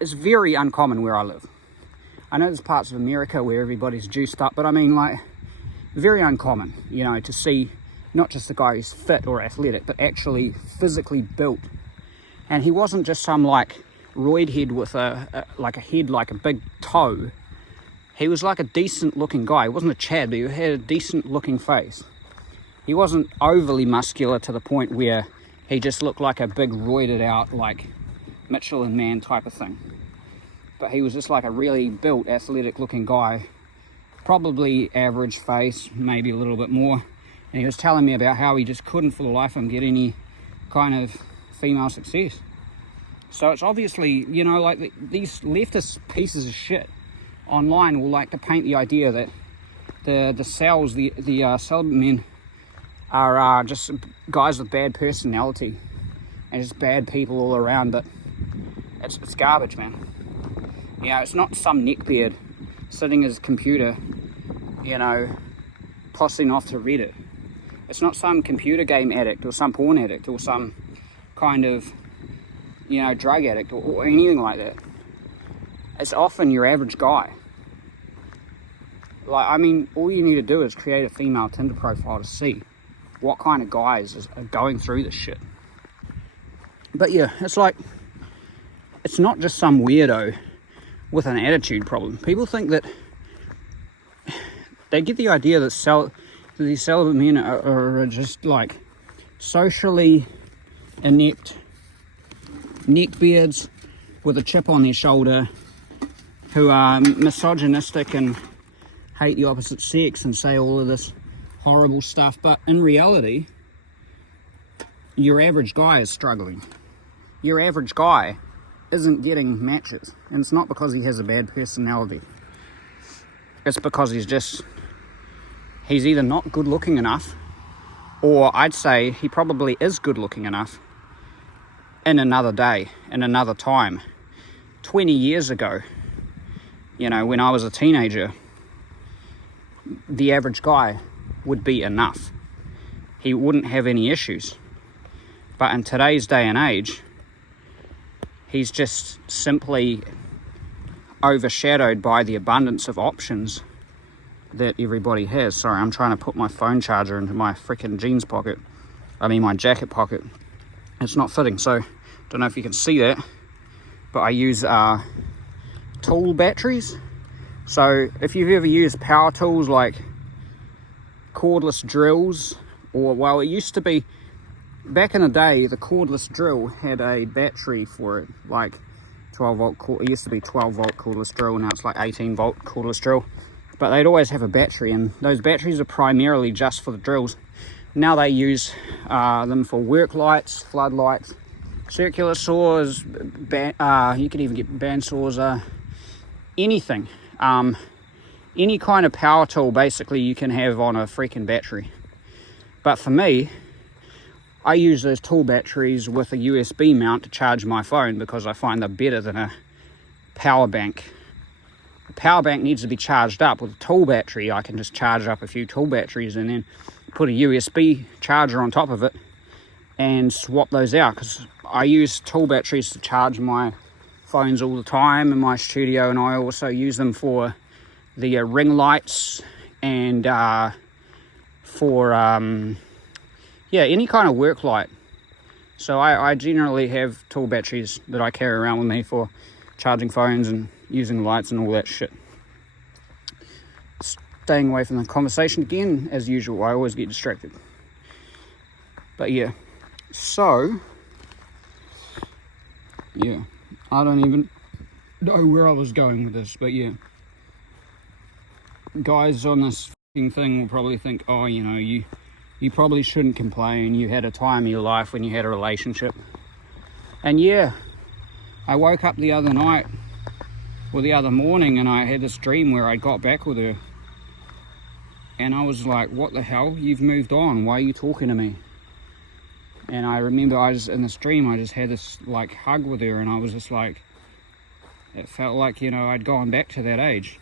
it's very uncommon where I live. I know there's parts of America where everybody's juiced up, but I mean, like, very uncommon, you know, to see not just the guy who's fit or athletic, but actually physically built. And he wasn't just some like roid head with a head like a big toe. He was like a decent looking guy. He wasn't a Chad, but he had a decent looking face. He wasn't overly muscular to the point where he just looked like a big roided out like Michelin man type of thing. But he was just like a really built, athletic looking guy. Probably average face, maybe a little bit more. And he was telling me about how he just couldn't for the life of him get any kind of female success. So it's obviously, you know, like these leftist pieces of shit online will like to paint the idea that the celibate men are just guys with bad personality and just bad people all around, but it's garbage, man. You know, it's not some neckbeard sitting at his computer, you know, tossing off to Reddit. It's not some computer game addict or some porn addict or some kind of, you know, drug addict or anything like that. It's often your average guy. Like, I mean, all you need to do is create a female Tinder profile to see what kind of guys are going through this shit. But yeah, it's like, it's not just some weirdo with an attitude problem. People think that, they get the idea that these celibate men are just like socially inept neckbeards with a chip on their shoulder who are misogynistic and hate the opposite sex and say all of this horrible stuff. But in reality, your average guy is struggling. Your average guy isn't getting matches, and it's not because he has a bad personality. It's because he's either not good looking enough, or I'd say he probably is good looking enough in another day, in another time. 20 years ago, you know, when I was a teenager, the average guy would be enough. He wouldn't have any issues. But in today's day and age, he's just simply overshadowed by the abundance of options that everybody has. Sorry, I'm trying to put my phone charger into my freaking jeans pocket. I mean my jacket pocket. It's not fitting, so don't know if you can see that. But I use tool batteries. So if you've ever used power tools like cordless drills, or, well, it used to be, back in the day, the cordless drill had a battery for it, like 12 volt, it used to be 12 volt cordless drill, now it's like 18 volt cordless drill. But they'd always have a battery, and those batteries are primarily just for the drills. Now they use them for work lights, floodlights, circular saws, you can even get band saws, anything. Any kind of power tool basically you can have on a freaking battery. But for me, I use those tool batteries with a USB mount to charge my phone because I find they're better than a power bank. A power bank needs to be charged up. With a tool battery, I can just charge up a few tool batteries and then put a USB charger on top of it and swap those out, because I use tool batteries to charge my phones all the time in my studio, and I also use them for the ring lights and for yeah, any kind of work light. So I generally have tool batteries that I carry around with me for charging phones and using lights and all that shit. Staying away from the conversation again, as usual. I always get distracted. But yeah, so yeah, I don't even know where I was going with this, but yeah, guys on this thing will probably think, oh, you know, you probably shouldn't complain. You had a time of your life when you had a relationship. And yeah, I woke up the other night or the other morning and I had this dream where I got back with her. And I was like, what the hell? You've moved on. Why are you talking to me? And I remember in this dream, I just had this like hug with her, and I was just like, it felt like, you know, I'd gone back to that age.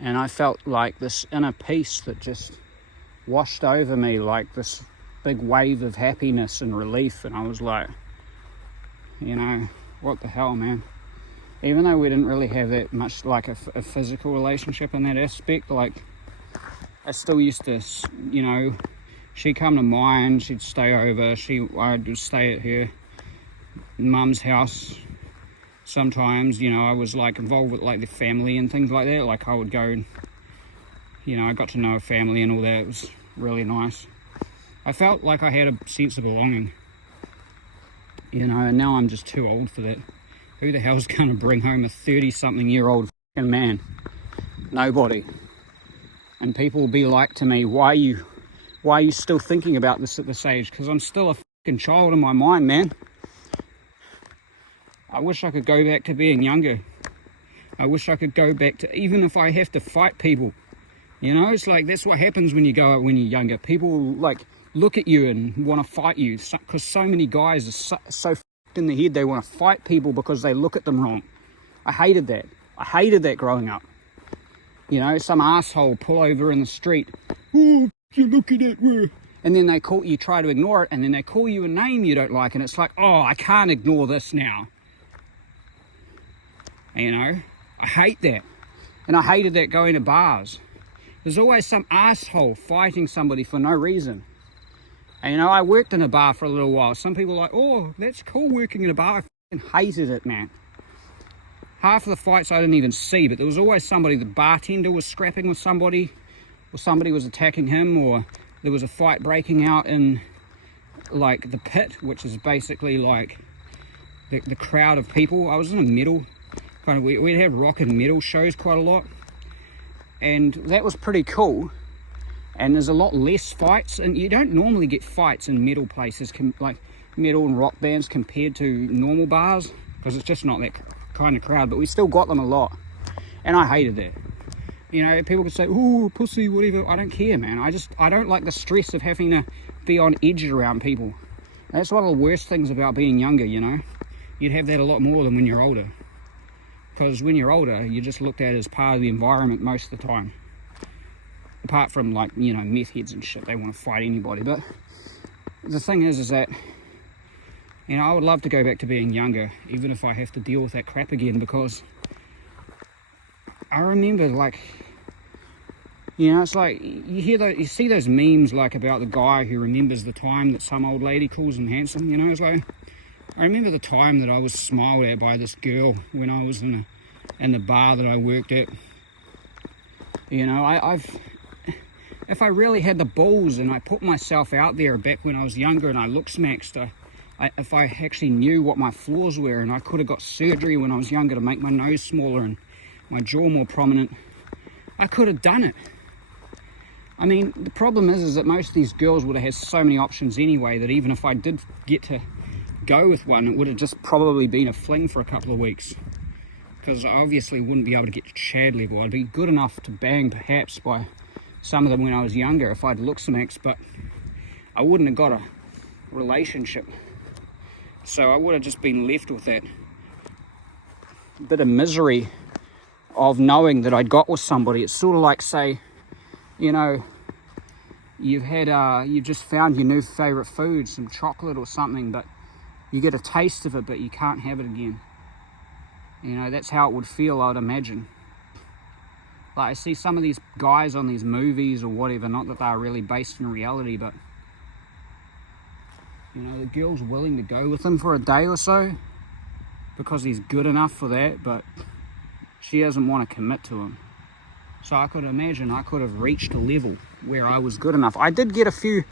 And I felt like this inner peace that just washed over me, like this big wave of happiness and relief. And I was like, you know, what the hell, man? Even though we didn't really have that much like a physical relationship in that aspect, like I still used to, you know, she'd come to mine, she'd stay over, I'd stay at her mum's house. Sometimes, you know, I was like involved with like the family and things like that. Like I would go, you know, I got to know her family and all that. It was really nice. I felt like I had a sense of belonging, you know, and now I'm just too old for that. Who the hell's going to bring home a 30-something-year-old fucking man? Nobody. And people will be like to me, why are you still thinking about this at this age? Because I'm still a fucking child in my mind, man. I wish I could go back to being younger. I wish I could go back to, even if I have to fight people. You know, it's like, that's what happens when you go out when you're younger. People like look at you and want to fight you, because so many guys are so f***ed in the head, they want to fight people because they look at them wrong. I hated that. I hated that growing up. You know, some asshole pull over in the street. Oh, you're looking at me. And then you try to ignore it, and then they call you a name you don't like, and it's like, oh, I can't ignore this now. You know, I hate that. And I hated that going to bars. There's always some asshole fighting somebody for no reason. And you know, I worked in a bar for a little while. Some people are like, oh, that's cool working in a bar. I f***ing hated it, man. Half of the fights I didn't even see, but there was always somebody, the bartender was scrapping with somebody, or somebody was attacking him, or there was a fight breaking out in like the pit, which is basically like the crowd of people. I was in a metal kind of, we had rock and metal shows quite a lot, and that was pretty cool. And there's a lot less fights, and you don't normally get fights in metal places, like metal and rock bands, compared to normal bars, because it's just not that kind of crowd. But we still got them a lot, and I hated that. You know, people could say, oh, pussy, whatever. I don't care, man. I don't like the stress of having to be on edge around people. That's one of the worst things about being younger, you know. You'd have that a lot more than when you're older. Because when you're older, you're just looked at as part of the environment most of the time. Apart from, like, you know, meth heads and shit, they want to fight anybody. But the thing is that, you know, I would love to go back to being younger, even if I have to deal with that crap again, because I remember, like, you know, it's like, you see those memes, like, about the guy who remembers the time that some old lady calls him handsome, you know. It's like, I remember the time that I was smiled at by this girl when I was in the bar that I worked at. You know, if I really had the balls and I put myself out there back when I was younger and I look-smacked, if I actually knew what my flaws were, and I could have got surgery when I was younger to make my nose smaller and my jaw more prominent, I could have done it. I mean, the problem is that most of these girls would have had so many options anyway, that even if I did get to go with one, it would have just probably been a fling for a couple of weeks, because I obviously wouldn't be able to get to Chad level. I'd be good enough to bang perhaps by some of them when I was younger if I'd looked some X, but I wouldn't have got a relationship. So I would have just been left with that bit of misery of knowing that I'd got with somebody. It's sort of like, say, you know, you've just found your new favorite food, some chocolate or something, but you get a taste of it, but you can't have it again. You know, that's how it would feel, I'd imagine. Like, I see some of these guys on these movies or whatever, not that they're really based in reality, but, you know, the girl's willing to go with him for a day or so because he's good enough for that, but she doesn't want to commit to him. So I could imagine I could have reached a level where I was good enough. I did get a few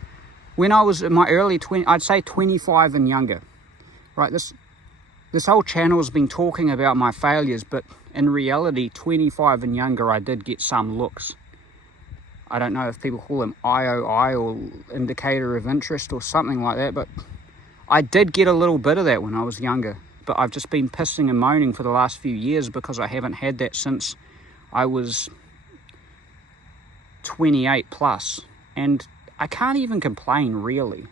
when I was in my early 20s, I'd say 25 and younger. Right, this whole channel has been talking about my failures, but in reality, 25 and younger, I did get some looks. I don't know if people call them IOI or indicator of interest or something like that, but I did get a little bit of that when I was younger. But I've just been pissing and moaning for the last few years because I haven't had that since I was 28 plus. And I can't even complain, really.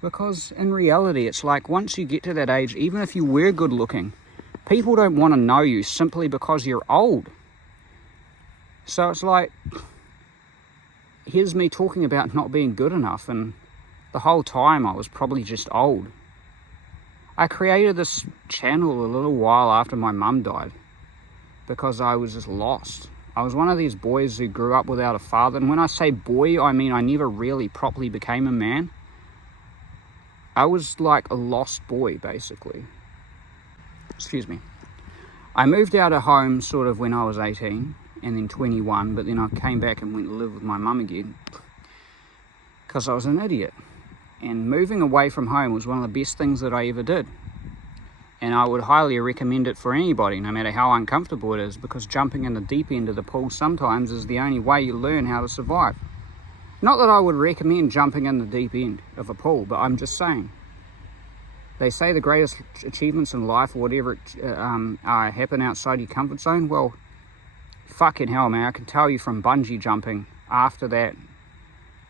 Because in reality, it's like once you get to that age, even if you were good looking, people don't want to know you simply because you're old. So it's like, here's me talking about not being good enough, and the whole time I was probably just old. I created this channel a little while after my mum died because I was just lost. I was one of these boys who grew up without a father, and when I say boy, I mean I never really properly became a man. I was like a lost boy, basically. Excuse me. I moved out of home sort of when I was 18 and then 21, but then I came back and went to live with my mum again because I was an idiot. And moving away from home was one of the best things that I ever did. And I would highly recommend it for anybody, no matter how uncomfortable it is, because jumping in the deep end of the pool sometimes is the only way you learn how to survive. Not that I would recommend jumping in the deep end of a pool, but I'm just saying. They say the greatest achievements in life or whatever happen outside your comfort zone. Well, fucking hell, man. I can tell you from bungee jumping, after that,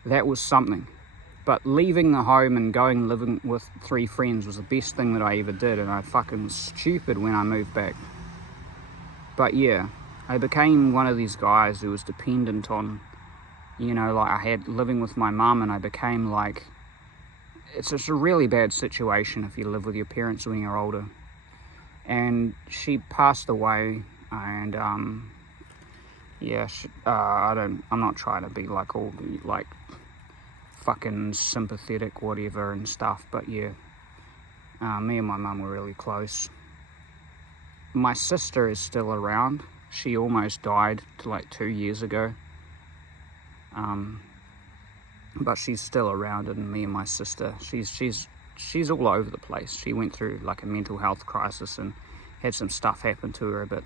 that was something. But leaving the home and going living with 3 friends was the best thing that I ever did, and I fucking was stupid when I moved back. But yeah, I became one of these guys who was dependent on, you know, like I had living with my mum, and I became like, it's just a really bad situation if you live with your parents when you're older. And she passed away, and yeah, I'm not trying to be like all like fucking sympathetic whatever and stuff, but yeah, me and my mum were really close. My sister is still around. She almost died like 2 years ago. But she's still around, and me and my sister, she's all over the place. She went through like a mental health crisis and had some stuff happen to her, but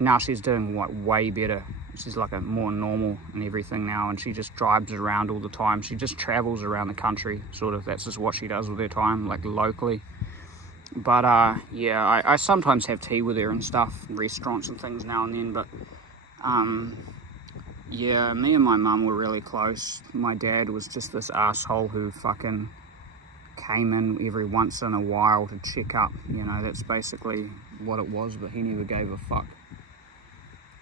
now she's doing way better. She's like a more normal and everything now, and she just drives around all the time. She just travels around the country, sort of. That's just what she does with her time, like locally. But yeah, I sometimes have tea with her and stuff, restaurants and things now and then, but yeah, me and my mum were really close. My dad was just this asshole who fucking came in every once in a while to check up. You know, that's basically what it was, but he never gave a fuck.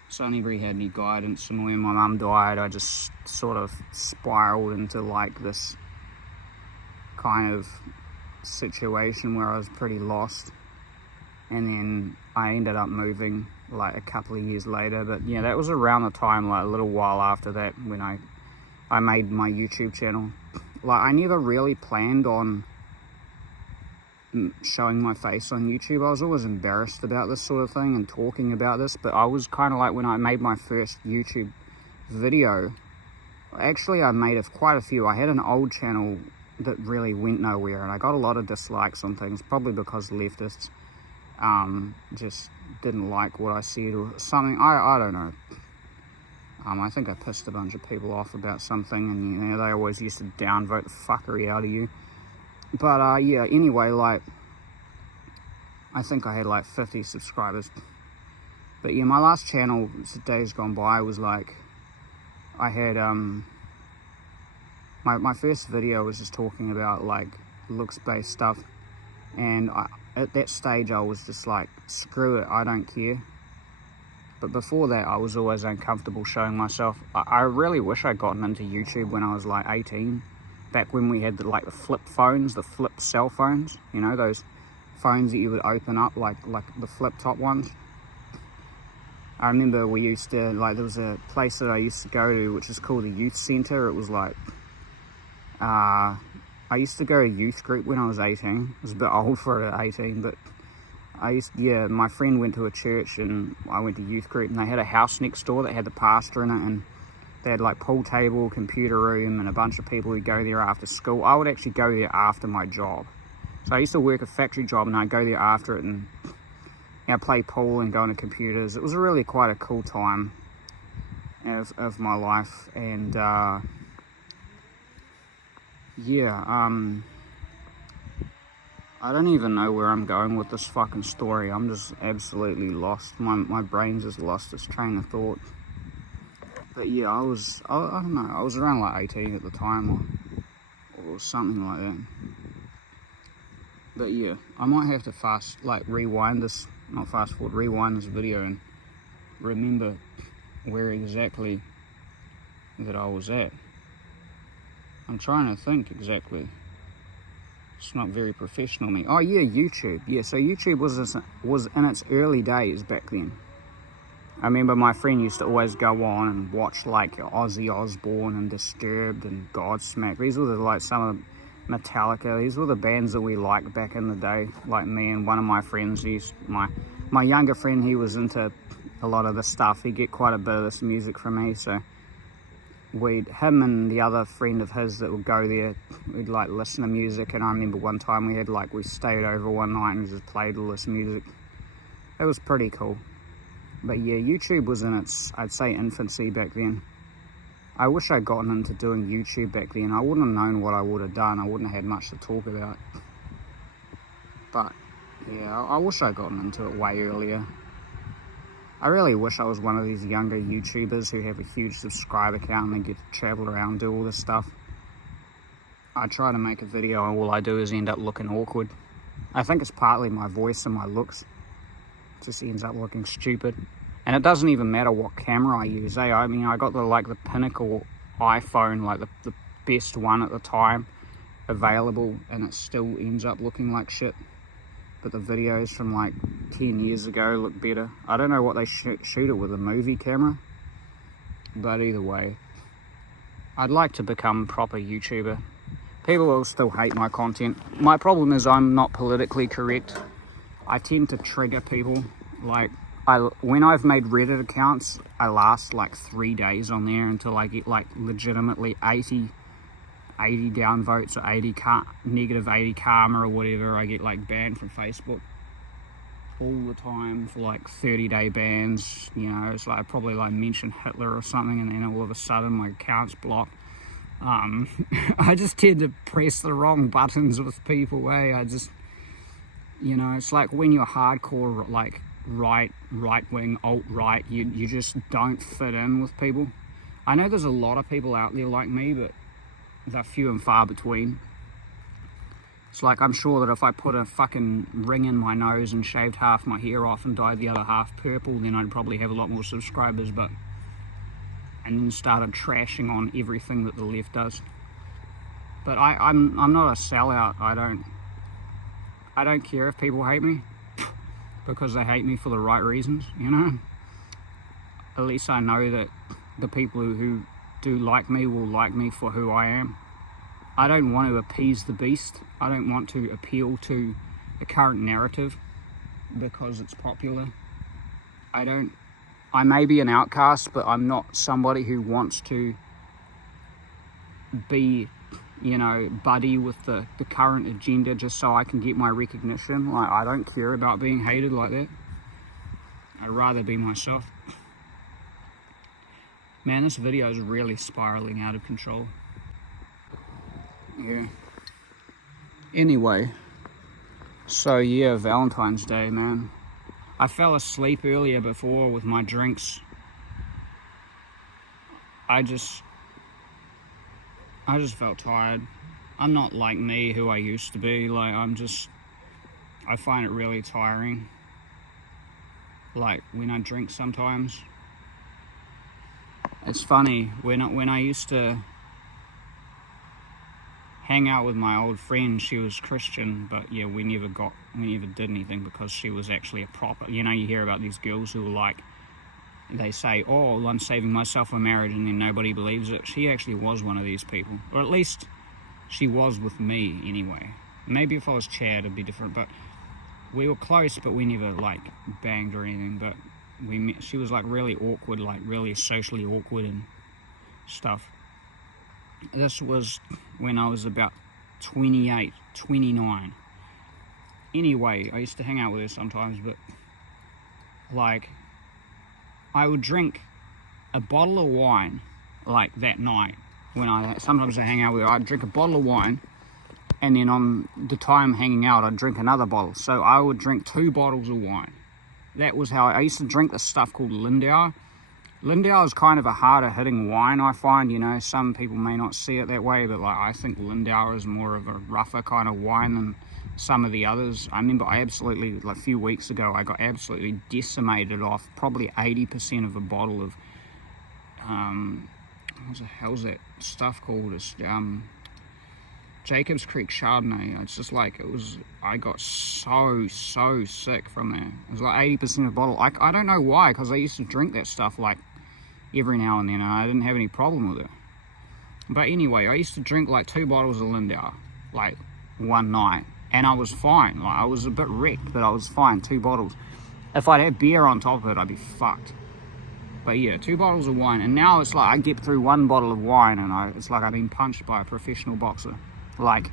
So I never had any guidance, and when my mum died, I just sort of spiraled into like this kind of situation where I was pretty lost. And then I ended up moving like a couple of years later, but yeah, that was around the time, like a little while after that, when I made my YouTube channel. Like, I never really planned on showing my face on YouTube. I was always embarrassed about this sort of thing and talking about this, but I was kind of like, when I made my first YouTube video, actually I made quite a few. I had an old channel that really went nowhere, and I got a lot of dislikes on things, probably because leftists just didn't like what I said or something. I don't know. I think I pissed a bunch of people off about something, and you know, they always used to downvote the fuckery out of you. But yeah, anyway, like, I think I had like 50 subscribers. But yeah, my last channel, days gone by, was like, I had my first video was just talking about like looks-based stuff, and at that stage I was just like, screw it, I don't care. But before that, I was always uncomfortable showing myself. I really wish I'd gotten into YouTube when I was like 18, back when we had the flip phones, the flip cell phones, you know, those phones that you would open up, like the flip top ones. I remember we used to, like, there was a place that I used to go to, which is called the youth centre. It was like, I used to go to youth group when I was 18. I was a bit old for 18, but yeah, my friend went to a church and I went to youth group, and they had a house next door that had the pastor in it, and they had like pool table, computer room, and a bunch of people who go there after school. I would actually go there after my job. So I used to work a factory job, and I'd go there after it and, you know, play pool and go into computers. It was really quite a cool time of my life. And yeah, I don't even know where I'm going with this fucking story. I'm just absolutely lost. My brain's just lost its train of thought. But yeah, I don't know, I was around like 18 at the time, or something like that. But yeah, I might have to rewind this video and remember where exactly that I was at. I'm trying to think exactly. It's not very professional of me. Oh yeah, YouTube. Yeah, so YouTube was in its early days back then. I remember my friend used to always go on and watch like Ozzy Osbourne and Disturbed and Godsmack. These were some of Metallica. These were the bands that we liked back in the day. Like me and one of my friends, my younger friend, he was into a lot of this stuff. He'd get quite a bit of this music from me, so him and the other friend of his that would go there, we'd like listen to music. And I remember one time we stayed over one night and just played all this music. It was pretty cool. But yeah, YouTube was in its, I'd say, infancy back then. I wish I'd gotten into doing YouTube back then. I wouldn't have known what I would have done. I wouldn't have had much to talk about. But yeah, I wish I'd gotten into it way earlier. I really wish I was one of these younger YouTubers who have a huge subscriber count and they get to travel around and do all this stuff. I try to make a video and all I do is end up looking awkward. I think it's partly my voice and my looks. It just ends up looking stupid. And it doesn't even matter what camera I use, eh? I mean, I got the pinnacle iPhone, like the best one at the time available, and it still ends up looking like shit. But the videos from like 10 years ago look better. I don't know what they shoot it with, a movie camera. But either way, I'd like to become a proper YouTuber. People will still hate my content. My problem is I'm not politically correct. I tend to trigger people. Like, when I've made Reddit accounts, I last like 3 days on there until I get like legitimately 80 downvotes or negative 80 karma or whatever. I get like banned from Facebook all the time for like 30-day bans. You know, it's like I probably like mention Hitler or something, and then all of a sudden my account's blocked. I just tend to press the wrong buttons with people, eh? I just, you know, it's like when you're hardcore like right-wing, alt-right, you just don't fit in with people. I know there's a lot of people out there like me, but they're few and far between. It's like, I'm sure that if I put a fucking ring in my nose and shaved half my hair off and dyed the other half purple, then I'd probably have a lot more subscribers, but... and then started trashing on everything that the left does. But I'm not a sellout. I don't care if people hate me, because they hate me for the right reasons, you know? At least I know that the people who do like me will like me for who I am. I don't want to appease the beast. I don't want to appeal to the current narrative because it's popular. I may be an outcast, but I'm not somebody who wants to be, you know, buddy with the current agenda just so I can get my recognition. Like, I don't care about being hated like that. I'd rather be myself. Man, this video is really spiraling out of control. Yeah. Anyway, so yeah, Valentine's Day, man. I fell asleep earlier before with my drinks. I just felt tired. I'm not like me, who I used to be. Like, I find it really tiring. Like, when I drink sometimes. It's funny, when I used to hang out with my old friend, she was Christian, but yeah, we never did anything because she was actually a proper, you know, you hear about these girls who are like, they say, oh, I'm saving myself for marriage, and then nobody believes it. She actually was one of these people, or at least she was with me anyway. Maybe if I was Chad it'd be different, but we were close, but we never like banged or anything. But we met, she was like really awkward, like really socially awkward and stuff. This was when I was about 28, 29. Anyway, I used to hang out with her sometimes, but like, I would drink a bottle of wine like that night. Sometimes I hang out with her, I'd drink a bottle of wine, and then on the time hanging out, I'd drink another bottle. So I would drink 2 bottles of wine. That was how I used to drink this stuff called Lindauer. Lindauer is kind of a harder hitting wine, I find, you know. Some people may not see it that way, but like, I think Lindauer is more of a rougher kind of wine than some of the others. I remember like a few weeks ago, I got absolutely decimated off probably 80% of a bottle of, what the hell's that stuff called? It's, Jacob's Creek Chardonnay. It's just like, I got so sick from that. It was like 80% of a bottle. I don't know why, because I used to drink that stuff like every now and then, and I didn't have any problem with it. But anyway, I used to drink like 2 bottles of Lindauer, like one night, and I was fine. Like, I was a bit wrecked, but I was fine. 2 bottles. If I'd had beer on top of it, I'd be fucked. But yeah, 2 bottles of wine, and now it's like I get through 1 bottle of wine, and it's like I've been punched by a professional boxer. Like,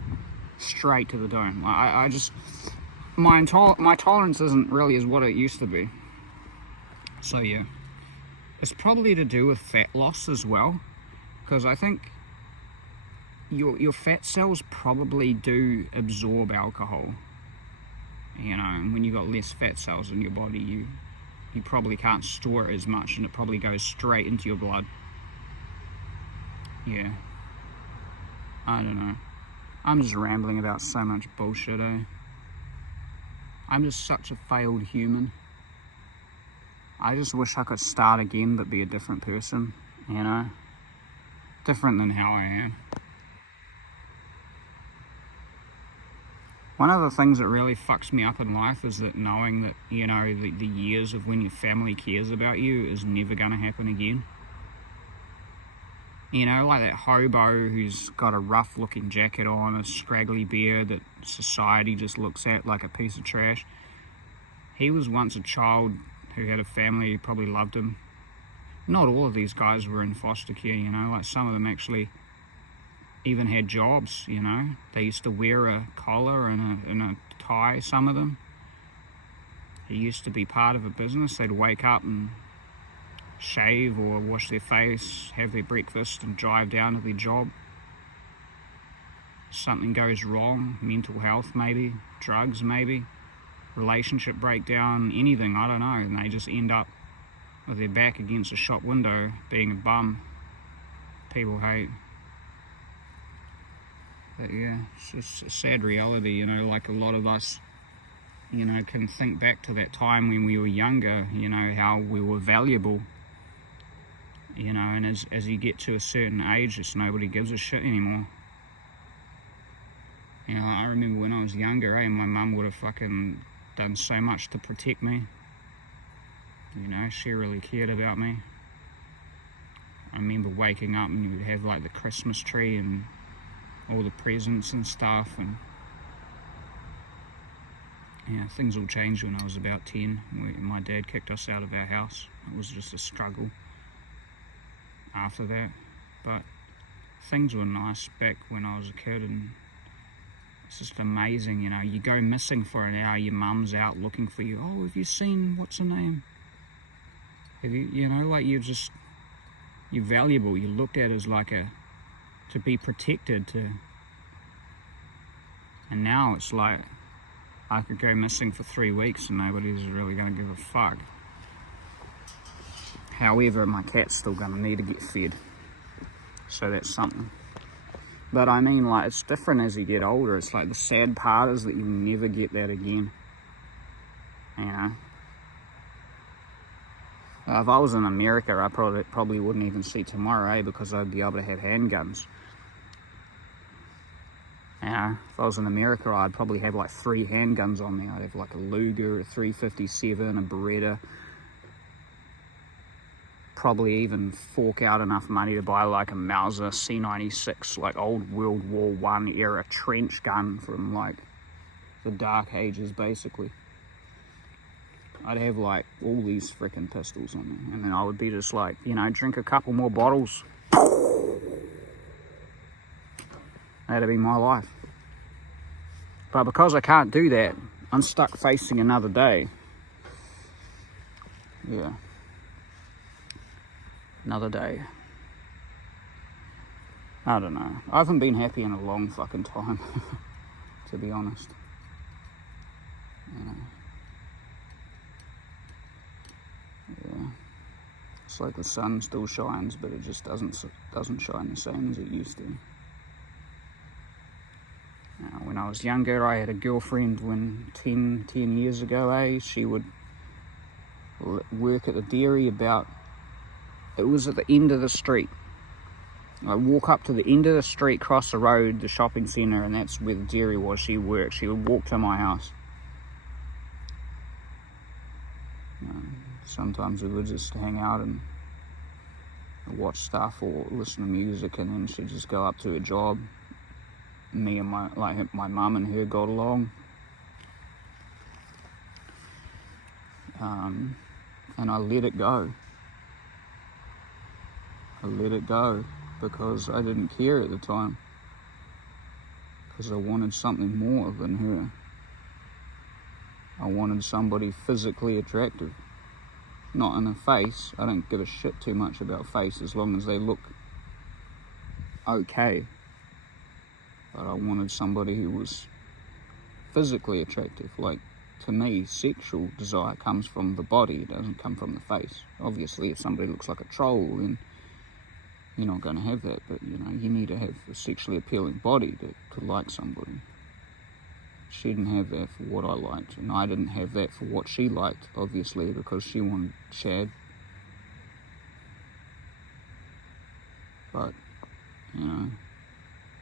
straight to the dome. I just, my tolerance isn't really as what it used to be. So yeah, it's probably to do with fat loss as well, because I think your fat cells probably do absorb alcohol. You know, and when you've got less fat cells in your body, you probably can't store it as much, and it probably goes straight into your blood. Yeah, I don't know. I'm just rambling about so much bullshit, eh? I'm just such a failed human. I just wish I could start again, but be a different person, you know? Different than how I am. One of the things that really fucks me up in life is that knowing that, you know, the years of when your family cares about you is never gonna happen again. You know, like that hobo who's got a rough looking jacket on, a scraggly beard that society just looks at like a piece of trash. He was once a child who had a family who probably loved him. Not all of these guys were in foster care, you know, like some of them actually even had jobs, you know. They used to wear a collar and a tie, some of them. He used to be part of a business. They'd wake up and shave or wash their face, have their breakfast, and drive down to their job. Something goes wrong, mental health maybe, drugs maybe, relationship breakdown, anything, I don't know, and they just end up with their back against a shop window being a bum. People hate. But yeah, it's just a sad reality, you know, like a lot of us, you know, can think back to that time when we were younger, you know, how we were valuable, you know, and as you get to a certain age, just nobody gives a shit anymore. You know, I remember when I was younger, my mum would have fucking done so much to protect me. You know, she really cared about me. I remember waking up and you would have like the Christmas tree and all the presents and stuff, and yeah, things all changed when I was about 10. My dad kicked us out of our house. It was just a struggle after that, but things were nice back when I was a kid, and it's just amazing, you know, you go missing for an hour, your mum's out looking for you. Oh, have you seen, what's her name? Have you, you know, like you're valuable, you're looked at as like to be protected, and now it's like, I could go missing for 3 weeks and nobody's really going to give a fuck. However, my cat's still going to need to get fed, so that's something. But I mean, like, it's different as you get older. It's like the sad part is that you never get that again, you know. If I was in America, I probably wouldn't even see tomorrow, because I'd be able to have handguns. You know, if I was in America, I'd probably have like 3 handguns on me. I'd have like a Luger, a 357, a Beretta. Probably even fork out enough money to buy like a Mauser C96, like old World War I era trench gun from like the Dark Ages, basically. I'd have like all these freaking pistols on me, and then I would be just like, you know, drink a couple more bottles. That'd be my life. But because I can't do that, I'm stuck facing another day. Yeah. Another day. I don't know. I haven't been happy in a long fucking time, to be honest. You know. Yeah. It's like the sun still shines, but it just doesn't shine the same as it used to. When I was younger, I had a girlfriend 10 years ago, she would work at the dairy it was at the end of the street. I'd walk up to the end of the street, cross the road, the shopping centre, and that's where the dairy was. She worked. She would walk to my house. Sometimes we would just hang out and watch stuff or listen to music, and then she'd just go up to her job. Me and my mum and her got along. And I let it go. I let it go because I didn't care at the time. Because I wanted something more than her. I wanted somebody physically attractive. Not in the face. I don't give a shit too much about face as long as they look okay. But I wanted somebody who was physically attractive. Like, to me, sexual desire comes from the body, it doesn't come from the face. Obviously, if somebody looks like a troll, then you're not going to have that. But, you know, you need to have a sexually appealing body to like somebody. She didn't have that for what I liked, and I didn't have that for what she liked, obviously, because she wanted Chad. But, you know,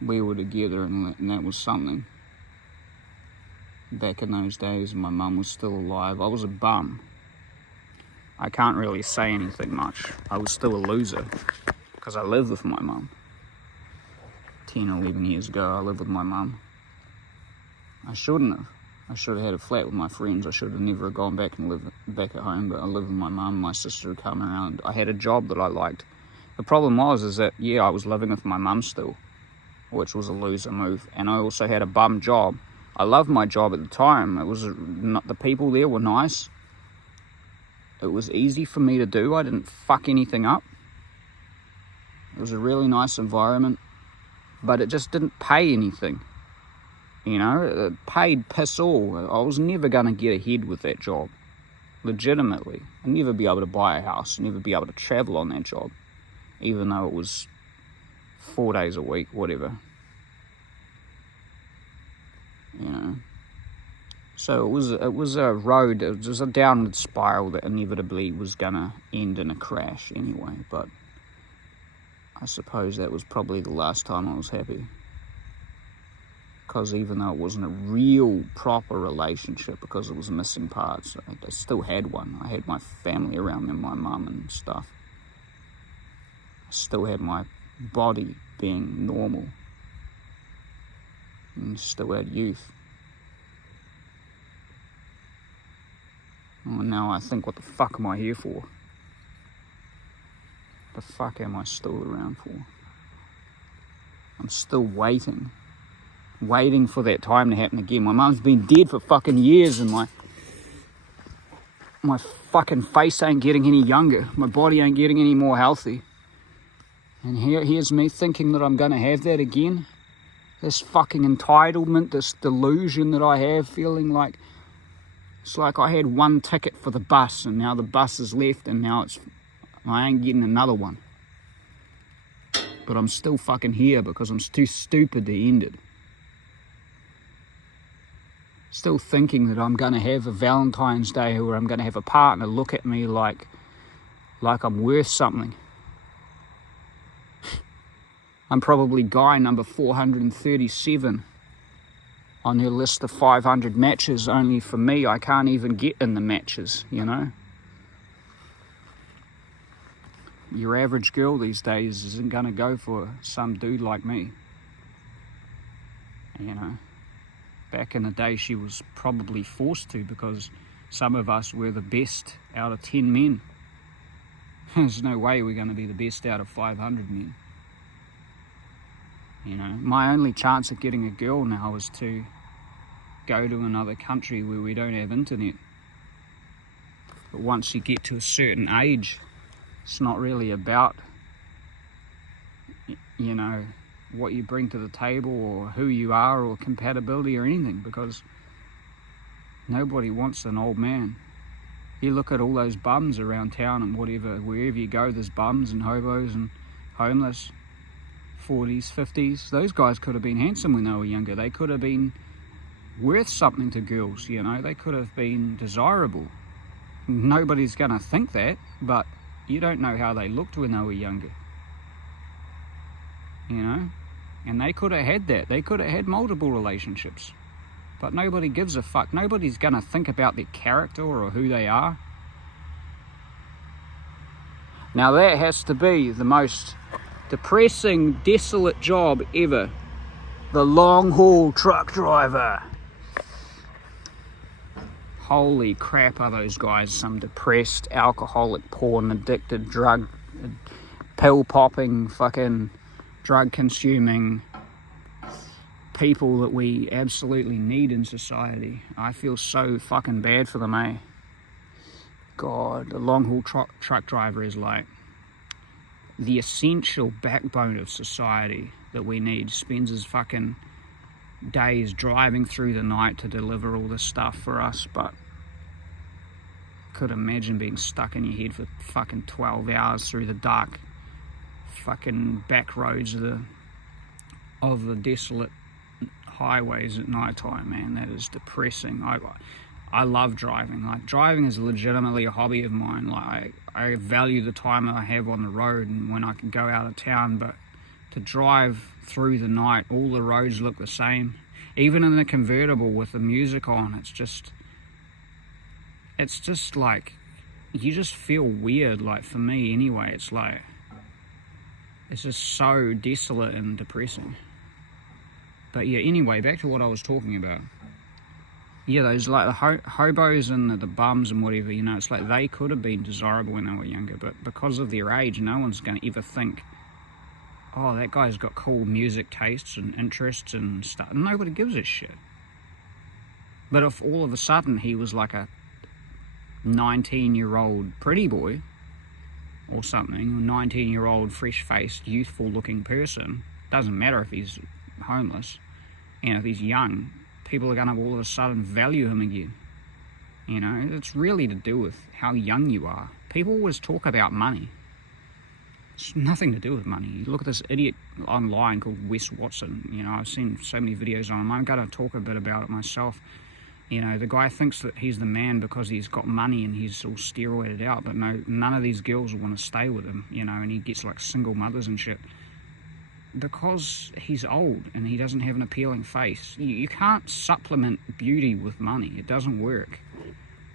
we were together, and that was something. Back in those days, my mum was still alive. I was a bum. I can't really say anything much. I was still a loser, because I lived with my mum. 10 or 11 years ago, I lived with my mum. I shouldn't have. I should have had a flat with my friends. I should have never gone back and lived back at home, but I lived with my mum. My sister would come around. I had a job that I liked. The problem is that, yeah, I was living with my mum still, which was a loser move. And I also had a bum job. I loved my job at the time. It was not, the people there were nice. It was easy for me to do. I didn't fuck anything up. It was a really nice environment, but it just didn't pay anything. You know, it paid piss all. I was never going to get ahead with that job. Legitimately. I'd never be able to buy a house, never be able to travel on that job, even though it was 4 days a week, whatever. you know. So it was a road, it was a downward spiral that inevitably was gonna end in a crash anyway, but I suppose that was probably the last time I was happy. Because even though it wasn't a real proper relationship, because it was missing parts, I still had one. I had my family around me, my mum and stuff. I still had my body being normal. And still had youth. Oh, now I think, what the fuck am I here for? The fuck am I still around for? I'm still waiting for that time to happen again. My mum's been dead for fucking years, and my fucking face ain't getting any younger. My body ain't getting any more healthy. And here's me thinking that I'm gonna have that again. This fucking entitlement, this delusion that I have, feeling like it's like I had one ticket for the bus, and now the bus is left, and now I ain't getting another one. But I'm still fucking here because I'm too stupid to end it. Still thinking that I'm going to have a Valentine's Day where I'm going to have a partner look at me like I'm worth something. I'm probably guy number 437 on her list of 500 matches. Only for me, I can't even get in the matches, you know. Your average girl these days isn't going to go for some dude like me, you know. Back in the day, she was probably forced to, because some of us were the best out of 10 men. There's no way we're going to be the best out of 500 men. You know, my only chance of getting a girl now is to go to another country where we don't have internet. But once you get to a certain age, it's not really about, you know, what you bring to the table or who you are or compatibility or anything, because nobody wants an old man. You look at all those bums around town and wherever you go, there's bums and hobos and homeless, 40s, 50s. Those guys could have been handsome when they were younger. They could have been worth something to girls, you know. They could have been desirable. Nobody's going to think that, but you don't know how they looked when they were younger, you know. And they could have had that. They could have had multiple relationships. But nobody gives a fuck. Nobody's going to think about their character or who they are. Now that has to be the most depressing, desolate job ever. The long-haul truck driver. Holy crap, are those guys some depressed, alcoholic, porn-addicted, drug, pill-popping, fucking drug-consuming people that we absolutely need in society. I feel so fucking bad for them, eh? God, the long-haul truck driver is like the essential backbone of society that we need. Spends his fucking days driving through the night to deliver all this stuff for us, but could imagine being stuck in your head for fucking 12 hours through the dark fucking back roads of the desolate highways at night time, man. That is depressing. I love driving. Like, driving is legitimately a hobby of mine. Like, I value the time I have on the road and when I can go out of town, but to drive through the night, all the roads look the same. Even in the convertible with the music on, it's just like, you just feel weird. Like, for me anyway, it's like, it's just so desolate and depressing. But yeah, anyway, back to what I was talking about. Yeah, those like the hobos and the bums and whatever, you know, it's like they could have been desirable when they were younger, but because of their age, no one's going to ever think, oh, that guy's got cool music tastes and interests and stuff. Nobody gives a shit. But if all of a sudden he was like a 19-year-old pretty boy or something, 19-year-old fresh-faced, youthful-looking person, doesn't matter if he's homeless, and if he's young, people are going to all of a sudden value him again. You know, it's really to do with how young you are. People always talk about money. It's nothing to do with money. You look at this idiot online called Wes Watson. You know, I've seen so many videos on him. I'm going to talk a bit about it myself. You know, the guy thinks that he's the man because he's got money and he's all steroided out, but no, none of these girls want to stay with him, you know, and he gets like single mothers and shit. Because he's old and he doesn't have an appealing face. You can't supplement beauty with money. It doesn't work.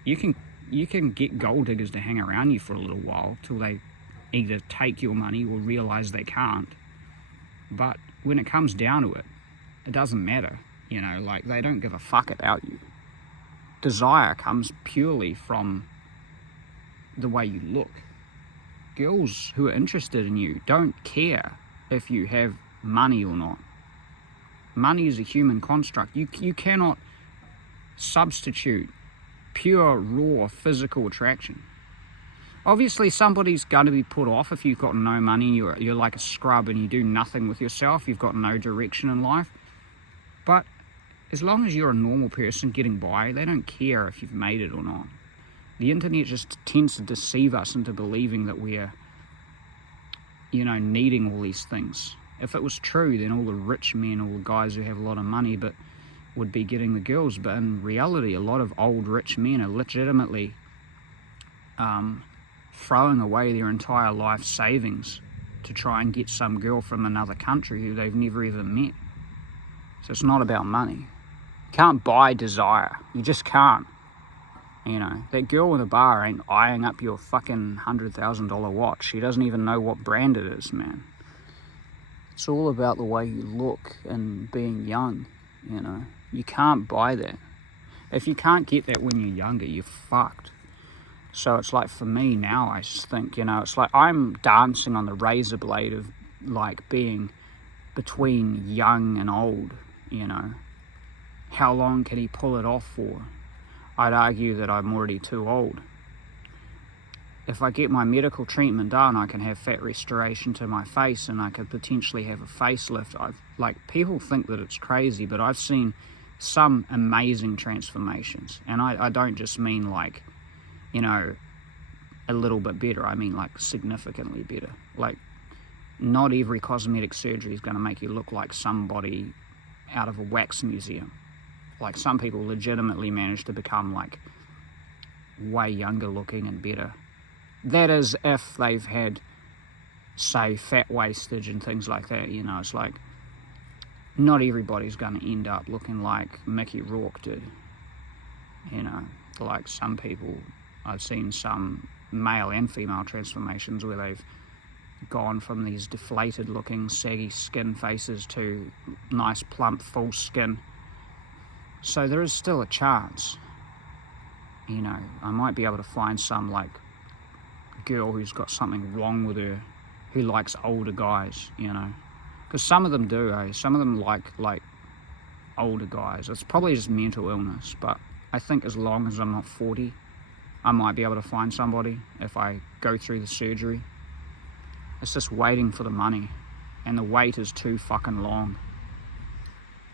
You can get gold diggers to hang around you for a little while till they either take your money or realize they can't. But when it comes down to it, it doesn't matter. You know, like, they don't give a fuck about you. Desire comes purely from the way you look. Girls who are interested in you don't care if you have money or not. Money is a human construct. You cannot substitute pure, raw, physical attraction. Obviously, somebody's going to be put off if you've got no money, you're like a scrub and you do nothing with yourself, you've got no direction in life. But as long as you're a normal person getting by, they don't care if you've made it or not. The internet just tends to deceive us into believing that we're, you know, needing all these things. If it was true, then all the rich men, all the guys who have a lot of money but would be getting the girls. But in reality, a lot of old rich men are legitimately throwing away their entire life savings to try and get some girl from another country who they've never even met. So it's not about money. You can't buy desire. You just can't. You know, that girl in the bar ain't eyeing up your fucking $100,000 watch. She doesn't even know what brand it is, man. It's all about the way you look and being young, you know. You can't buy that. If you can't get that when you're younger, you're fucked. So it's like, for me now, I just think, you know, it's like I'm dancing on the razor blade of, like, being between young and old, you know. How long can he pull it off for? I'd argue that I'm already too old. If I get my medical treatment done, I can have fat restoration to my face and I could potentially have a facelift. People think that it's crazy, but I've seen some amazing transformations. And I don't just mean like, you know, a little bit better. I mean like significantly better. Like, not every cosmetic surgery is going to make you look like somebody out of a wax museum. Like, some people legitimately manage to become like way younger looking and better. That is if they've had, say, fat wastage and things like that. You know, it's like, not everybody's going to end up looking like Mickey Rourke did. You know, like some people, I've seen some male and female transformations where they've gone from these deflated looking saggy skin faces to nice plump full skin. So there is still a chance. You know, I might be able to find some like girl who's got something wrong with her, who likes older guys, you know, because some of them do, some of them like older guys. It's probably just mental illness, but I think as long as I'm not 40, I might be able to find somebody if I go through the surgery. It's just waiting for the money, and the wait is too fucking long.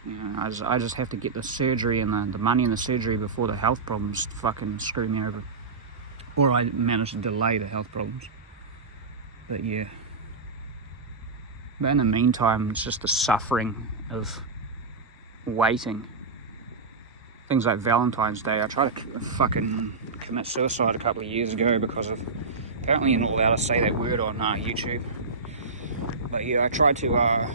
You know, I just have to get the surgery and the money in the surgery before the health problems fucking screw me over. Or I manage to delay the health problems. But yeah. But in the meantime, it's just the suffering of waiting. Things like Valentine's Day. I tried to fucking commit suicide a couple of years ago because of... Apparently you're not allowed to say that word on YouTube. But yeah, I tried to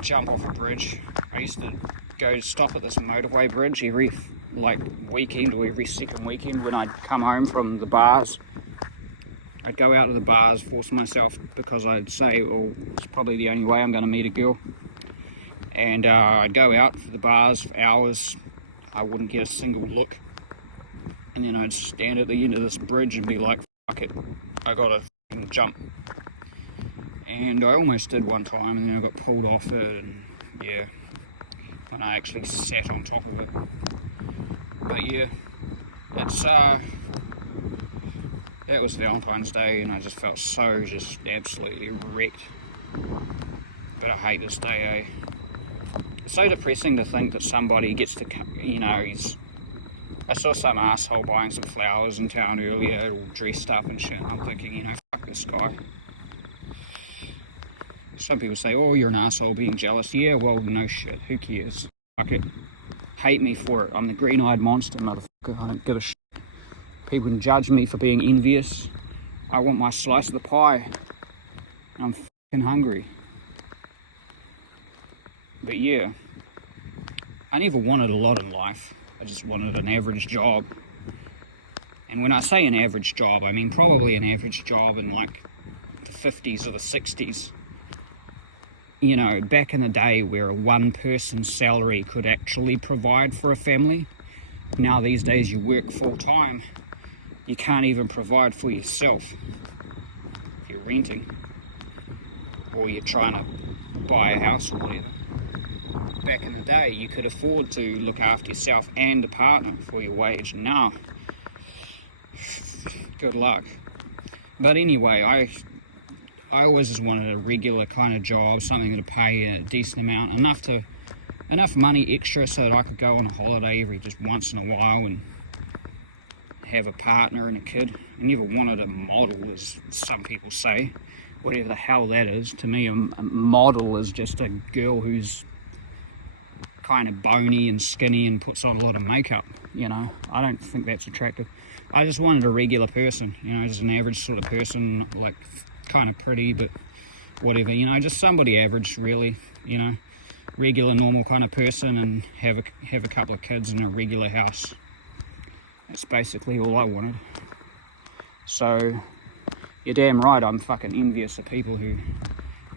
jump off a bridge. I used to go stop at this motorway bridge every weekend or every second weekend when I'd come home from the bars. I'd go out to the bars, force myself, because I'd say, well, it's probably the only way I'm going to meet a girl. And I'd go out for the bars for hours. I wouldn't get a single look. And then I'd stand at the end of this bridge and be like, fuck it, I gotta jump. And I almost did one time, and then I got pulled off it, and yeah, and I actually sat on top of it. But yeah, it's that was Valentine's Day, and I just felt so just absolutely wrecked. But I hate this day, It's so depressing to think that somebody gets to, you know, I saw some asshole buying some flowers in town earlier, all dressed up and shit, and I'm thinking, you know, fuck this guy. Some people say, oh, you're an asshole being jealous. Yeah, well, no shit. Who cares? Fuck it. Hate me for it. I'm the green-eyed monster, motherfucker. I don't give a shit. People can judge me for being envious. I want my slice of the pie. I'm fucking hungry. But yeah, I never wanted a lot in life. I just wanted an average job. And when I say an average job, I mean probably an average job in like the 50s or the 60s. You know, back in the day where a one-person salary could actually provide for a family. Now these days you work full-time, you can't even provide for yourself if you're renting or you're trying to buy a house or whatever. Back in the day you could afford to look after yourself and a partner for your wage. Now, good luck. But anyway, I always just wanted a regular kind of job, something that'd pay a decent amount, enough money extra so that I could go on a holiday every just once in a while and have a partner and a kid. I never wanted a model, as some people say, whatever the hell that is. To me, a model is just a girl who's kind of bony and skinny and puts on a lot of makeup, you know. I don't think that's attractive. I just wanted a regular person, you know, just an average sort of person, like kind of pretty, but whatever, you know, just somebody average, really, you know, regular, normal kind of person, and have a couple of kids in a regular house. That's basically all I wanted. So, you're damn right, I'm fucking envious of people who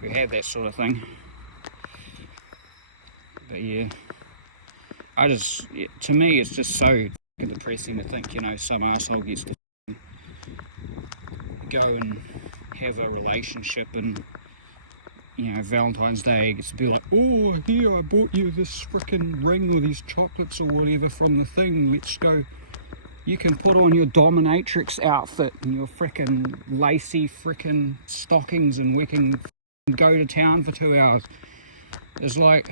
have that sort of thing. But yeah, to me, it's just so depressing to think, you know, some arsehole gets to go and have a relationship, and, you know, Valentine's Day gets to be like, oh, here, I bought you this frickin' ring or these chocolates or whatever from the thing, let's go. You can put on your dominatrix outfit and your frickin' lacy frickin' stockings and we can go to town for 2 hours. It's like,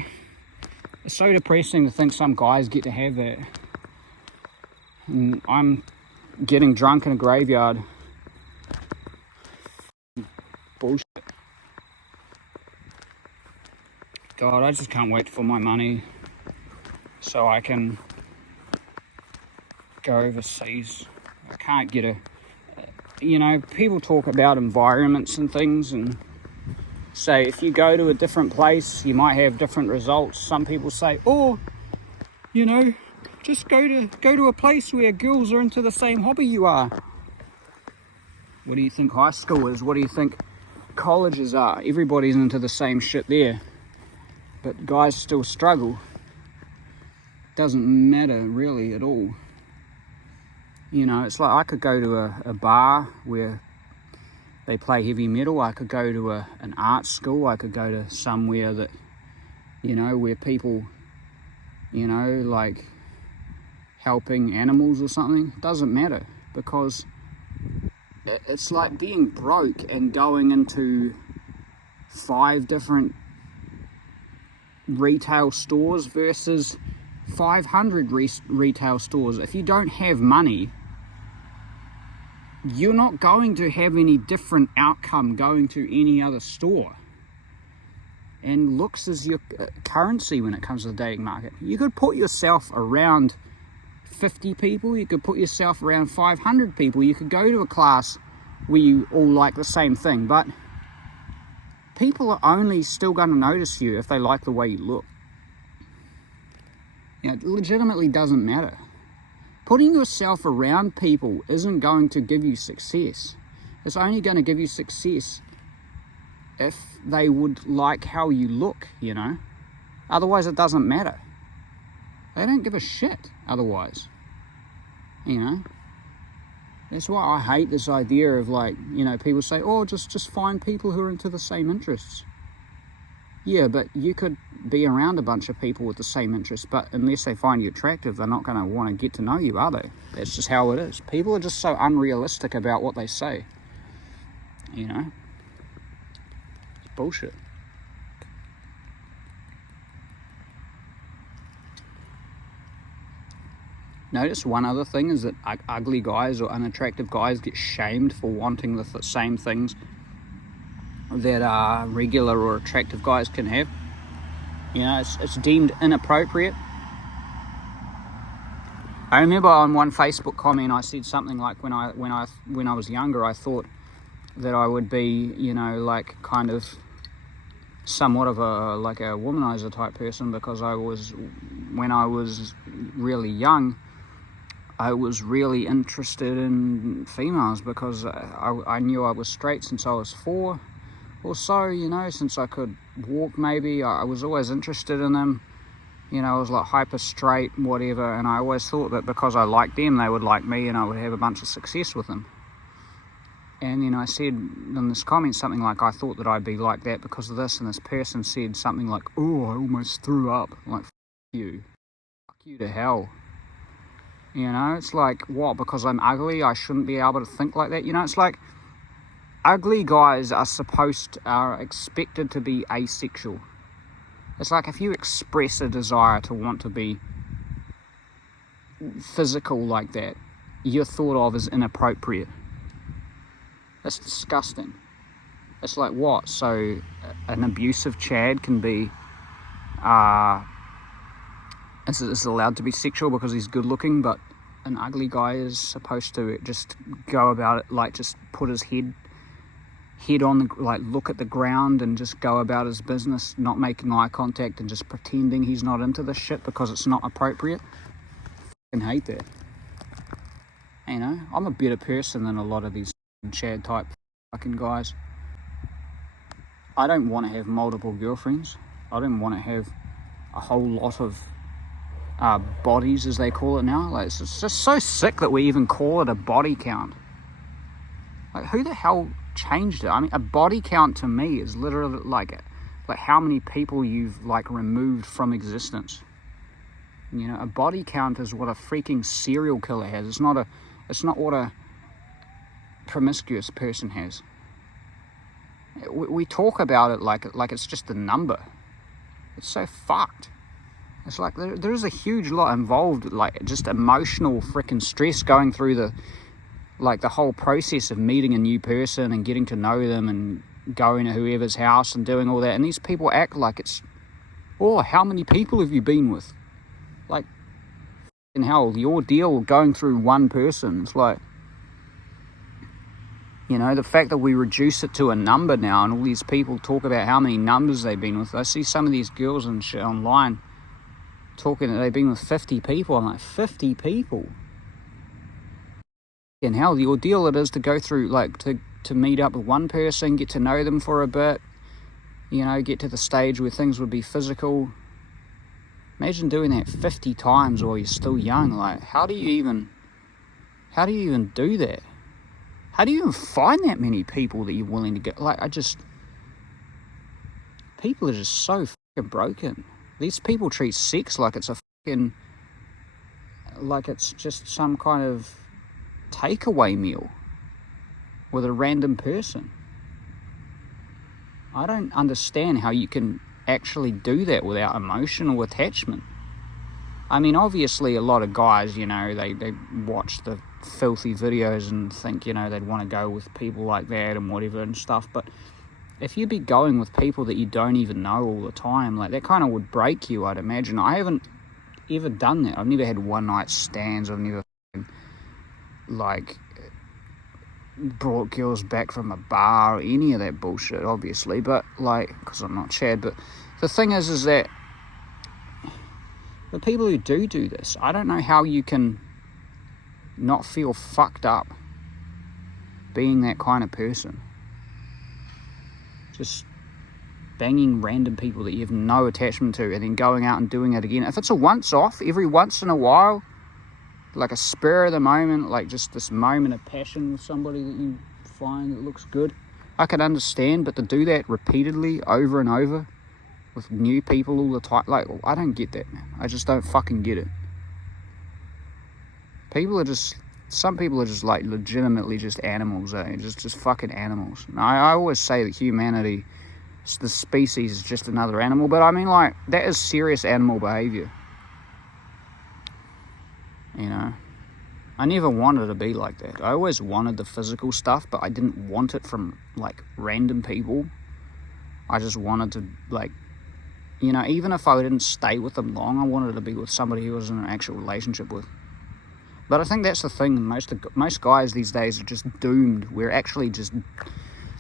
it's so depressing to think some guys get to have that. And I'm getting drunk in a graveyard. Bullshit. God, I just can't wait for my money so I can go overseas. I can't get you know, people talk about environments and things and say if you go to a different place you might have different results. Some people say, oh, you know, just go to a place where girls are into the same hobby you are. What do you think high school is? What do you think colleges are? Everybody's into the same shit there, but guys still struggle. Doesn't matter really at all. You know, it's like I could go to a bar where they play heavy metal. I could go to an art school. I could go to somewhere that, you know, where people, you know, like helping animals or something. Doesn't matter, because it's like being broke and going into 5 different retail stores versus 500 retail stores. If you don't have money, you're not going to have any different outcome going to any other store. And looks is your currency when it comes to the dating market. You could put yourself around 50 people, you could put yourself around 500 people, you could go to a class where you all like the same thing, but people are only still going to notice you if they like the way you look. You know, it legitimately doesn't matter. Putting yourself around people isn't going to give you success. It's only going to give you success if they would like how you look, you know. Otherwise, it doesn't matter. They don't give a shit otherwise, you know. That's why I hate this idea of, like, you know, people say, oh, just find people who are into the same interests. Yeah, but you could be around a bunch of people with the same interests, but unless they find you attractive, they're not going to want to get to know you, are they? That's just how it is. People are just so unrealistic about what they say, you know. It's bullshit. noticed one other thing is that ugly guys or unattractive guys get shamed for wanting the same things that regular or attractive guys can have. You know, it's deemed inappropriate. I remember on one Facebook comment I said something like, when I was younger, I thought that I would be, you know, like kind of somewhat of a womanizer type person, because when I was really young, I was really interested in females, because I knew I was straight since I was 4 or so, you know, since I could walk maybe. I was always interested in them. You know, I was like hyper straight, whatever, and I always thought that because I liked them, they would like me and I would have a bunch of success with them. And then I said in this comment something like, I thought that I'd be like that because of this, and this person said something like, oh, I almost threw up. I'm like, fuck you to hell. You know, it's like, what, because I'm ugly, I shouldn't be able to think like that? You know, it's like, ugly guys are expected to be asexual. It's like, if you express a desire to want to be physical like that, you're thought of as inappropriate. That's disgusting. It's like, what? So an abusive Chad can be is allowed to be sexual because he's good looking, but an ugly guy is supposed to just go about it like, just put his head on the, like, look at the ground and just go about his business, not making eye contact and just pretending he's not into this shit because it's not appropriate. I hate that. You know, I'm a better person than a lot of these Chad type fucking guys. I don't want to have multiple girlfriends. I don't want to have a whole lot of bodies, as they call it now. Like, it's just so sick that we even call it a body count. Like, who the hell changed it? I mean, a body count to me is literally like how many people you've like removed from existence. You know, a body count is what a freaking serial killer has. It's not what a promiscuous person has. We talk about it like it's just a number. It's so fucked. It's like there is a huge lot involved, like just emotional freaking stress going through the whole process of meeting a new person and getting to know them and going to whoever's house and doing all that. And these people act like it's, oh, how many people have you been with? Like, in hell, the ordeal going through one person. It's like, you know, the fact that we reduce it to a number now, and all these people talk about how many numbers they've been with. I see some of these girls and shit online talking that they've been with 50 people. I'm like, 50 people? And how the ordeal it is to go through, like, to meet up with one person, get to know them for a bit, you know, get to the stage where things would be physical. Imagine doing that 50 times while you're still young. Like, how do you even do that? How do you even find that many people that you're willing to get? Like, people are just so fucking broken. These people treat sex like it's like it's just some kind of takeaway meal with a random person. I don't understand how you can actually do that without emotional attachment. I mean, obviously a lot of guys, you know, they watch the filthy videos and think, you know, they'd want to go with people like that and whatever and stuff, but if you'd be going with people that you don't even know all the time, like, that kind of would break you, I'd imagine. I haven't ever done that. I've never had one night stands. I've never like brought girls back from a bar or any of that bullshit, obviously, but like, because I'm not Chad. But the thing is that the people who do this, I don't know how you can not feel fucked up being that kind of person. Just banging random people that you have no attachment to and then going out and doing it again. If it's a once off, every once in a while, like a spur of the moment, like just this moment of passion with somebody that you find that looks good, I could understand. But to do that repeatedly over and over with new people all the time, like, I don't get that, man. I just don't fucking get it. Some people are just like legitimately just animals, just fucking animals. And I always say that humanity, the species, is just another animal, but I mean, like, that is serious animal behavior. you know. I never wanted to be like that. I always wanted the physical stuff, but I didn't want it from, like, random people. I just wanted to, like, you know, even if I didn't stay with them long, I wanted to be with somebody who was in an actual relationship with. But I think that's the thing. Most guys these days are just doomed. We're actually just,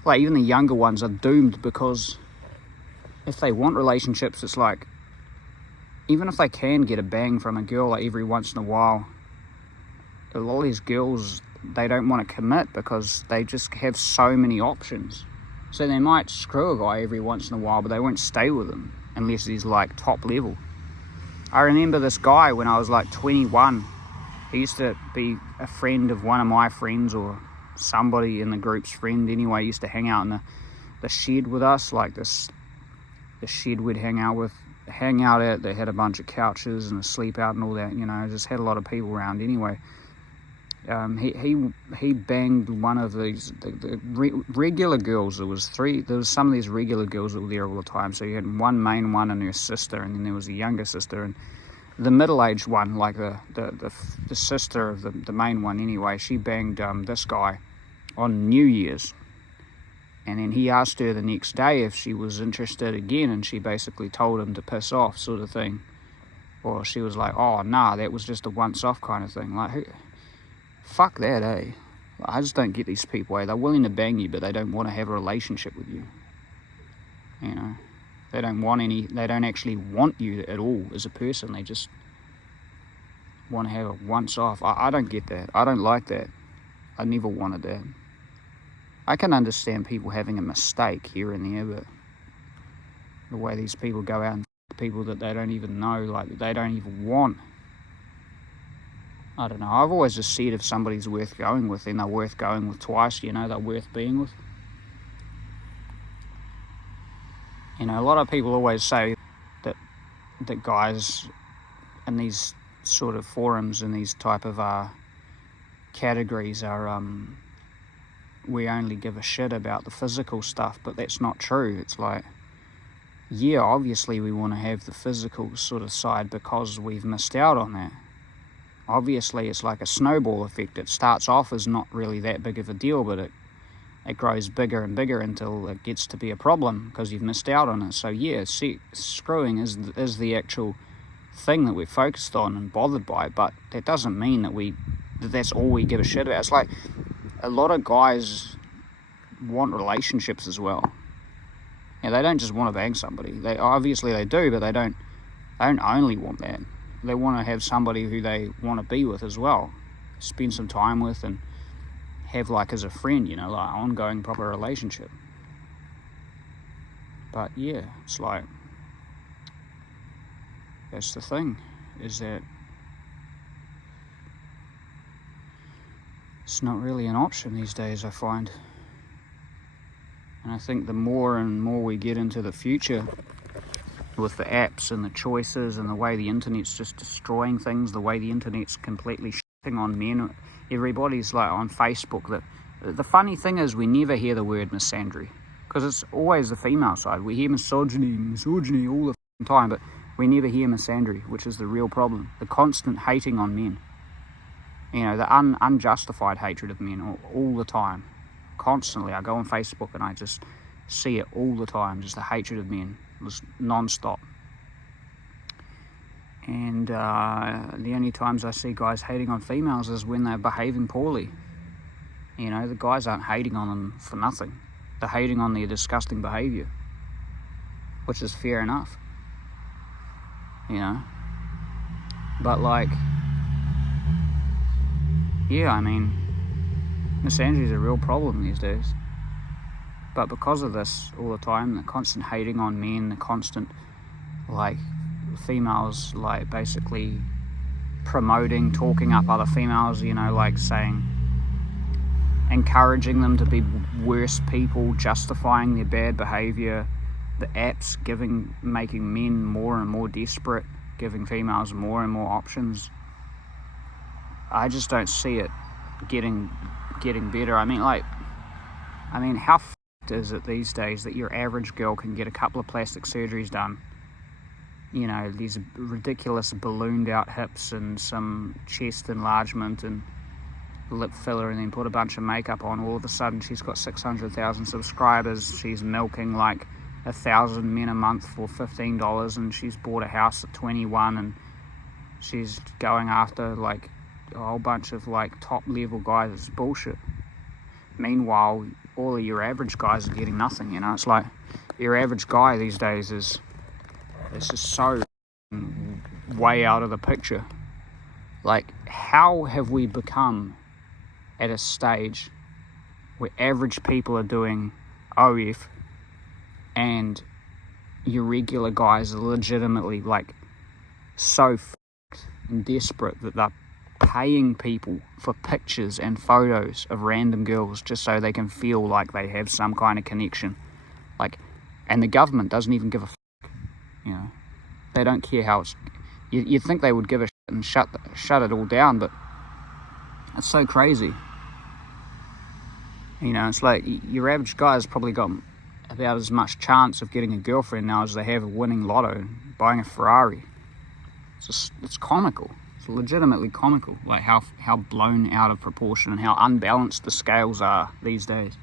like, even the younger ones are doomed, because if they want relationships, it's like, even if they can get a bang from a girl, like, every once in a while, a lot of these girls, they don't want to commit because they just have so many options. So they might screw a guy every once in a while, but they won't stay with him unless he's, like, top level. I remember this guy when I was, like, 21. He used to be a friend of one of my friends, or somebody in the group's friend anyway. He used to hang out in the shed with us, like the shed we'd hang out at. They had a bunch of couches and a sleep out and all that, you know, just had a lot of people around anyway. He banged one of these the regular girls. There was some of these regular girls that were there all the time. So you had one main one and her sister, and then there was a younger sister, and the middle-aged one, like the sister of the main one anyway, she banged this guy on New Year's. And then he asked her the next day if she was interested again, and she basically told him to piss off, sort of thing. Or she was like, oh, nah, that was just a once-off kind of thing. Like, fuck that, eh? I just don't get these people, eh? They're willing to bang you, but they don't want to have a relationship with you. You know? They don't actually want you at all as a person. They just want to have a once-off. I don't get that. I don't like that. I never wanted that. I can understand people having a mistake here and there, but the way these people go out and people that they don't even know, like, that they don't even want. I don't know. I've always just said if somebody's worth going with, then they're worth going with twice, you know, they're worth being with. You know, a lot of people always say that guys in these sort of forums and these type of categories are, we only give a shit about the physical stuff, but that's not true. It's like, yeah, obviously we want to have the physical sort of side because we've missed out on that. Obviously it's like a snowball effect. It starts off as not really that big of a deal, but it grows bigger and bigger until it gets to be a problem because you've missed out on it. So yeah, screwing is the actual thing that we're focused on and bothered by, but that doesn't mean that's all we give a shit about. It's like a lot of guys want relationships as well. Yeah, they don't just want to bang somebody. They do, but they don't only want that. They want to have somebody who they want to be with as well, spend some time with, and have, like, as a friend, you know, like ongoing proper relationship. But yeah, it's like, that's the thing, is that it's not really an option these days, I find. And I think the more and more we get into the future with the apps and the choices and the way the internet's just destroying things, the way the internet's completely shitting on men. Everybody's like on Facebook. The funny thing is we never hear the word misandry, because it's always the female side. We hear misogyny all the time, but we never hear misandry, which is the real problem. The constant hating on men. You know, the unjustified hatred of men all the time. Constantly. I go on Facebook and I just see it all the time, just the hatred of men, just non-stop. And the only times I see guys hating on females is when they're behaving poorly. You know, the guys aren't hating on them for nothing. They're hating on their disgusting behaviour, which is fair enough. You know, but like, yeah, I mean, misandry is a real problem these days. But because of this all the time, the constant hating on men, the constant, like, females, like, basically promoting, talking up other females, you know, like saying, encouraging them to be worse people, justifying their bad behaviour, the apps making men more and more desperate, giving females more and more options. I just don't see it getting better. I mean, how f***ed is it these days that your average girl can get a couple of plastic surgeries done you know, these ridiculous ballooned out hips and some chest enlargement and lip filler, and then put a bunch of makeup on. All of a sudden she's got 600,000 subscribers. She's milking like 1,000 men a month for $15, and she's bought a house at 21, and she's going after like a whole bunch of like top level guys. It's bullshit. Meanwhile, all of your average guys are getting nothing, you know. It's like your average guy these days is just so way out of the picture. Like, how have we become at a stage where average people are doing OF and your regular guys are legitimately like so f***ed and desperate that they're paying people for pictures and photos of random girls just so they can feel like they have some kind of connection? Like, and the government doesn't even give a f***, you know. They don't care how it's... You'd think they would give a shit and shut it all down, but it's so crazy. You know, it's like your average guy's probably got about as much chance of getting a girlfriend now as they have of winning lotto, buying a Ferrari. It's comical. It's legitimately comical, like how blown out of proportion and how unbalanced the scales are these days.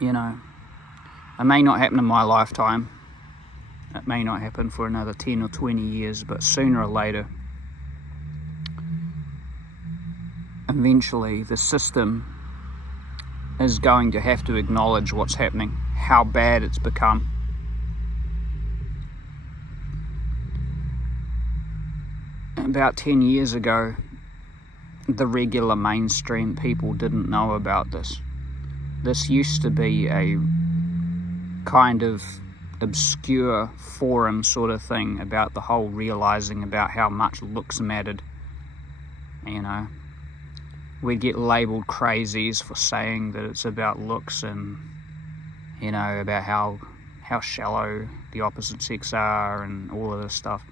You know, it may not happen in my lifetime. It may not happen for another 10 or 20 years, but sooner or later, eventually the system is going to have to acknowledge what's happening, how bad it's become. About 10 years ago, the regular mainstream people didn't know about this. This used to be a kind of obscure forum sort of thing about the whole realizing about how much looks mattered. You know, we'd get labeled crazies for saying that it's about looks, and you know, about how shallow the opposite sex are and all of this stuff.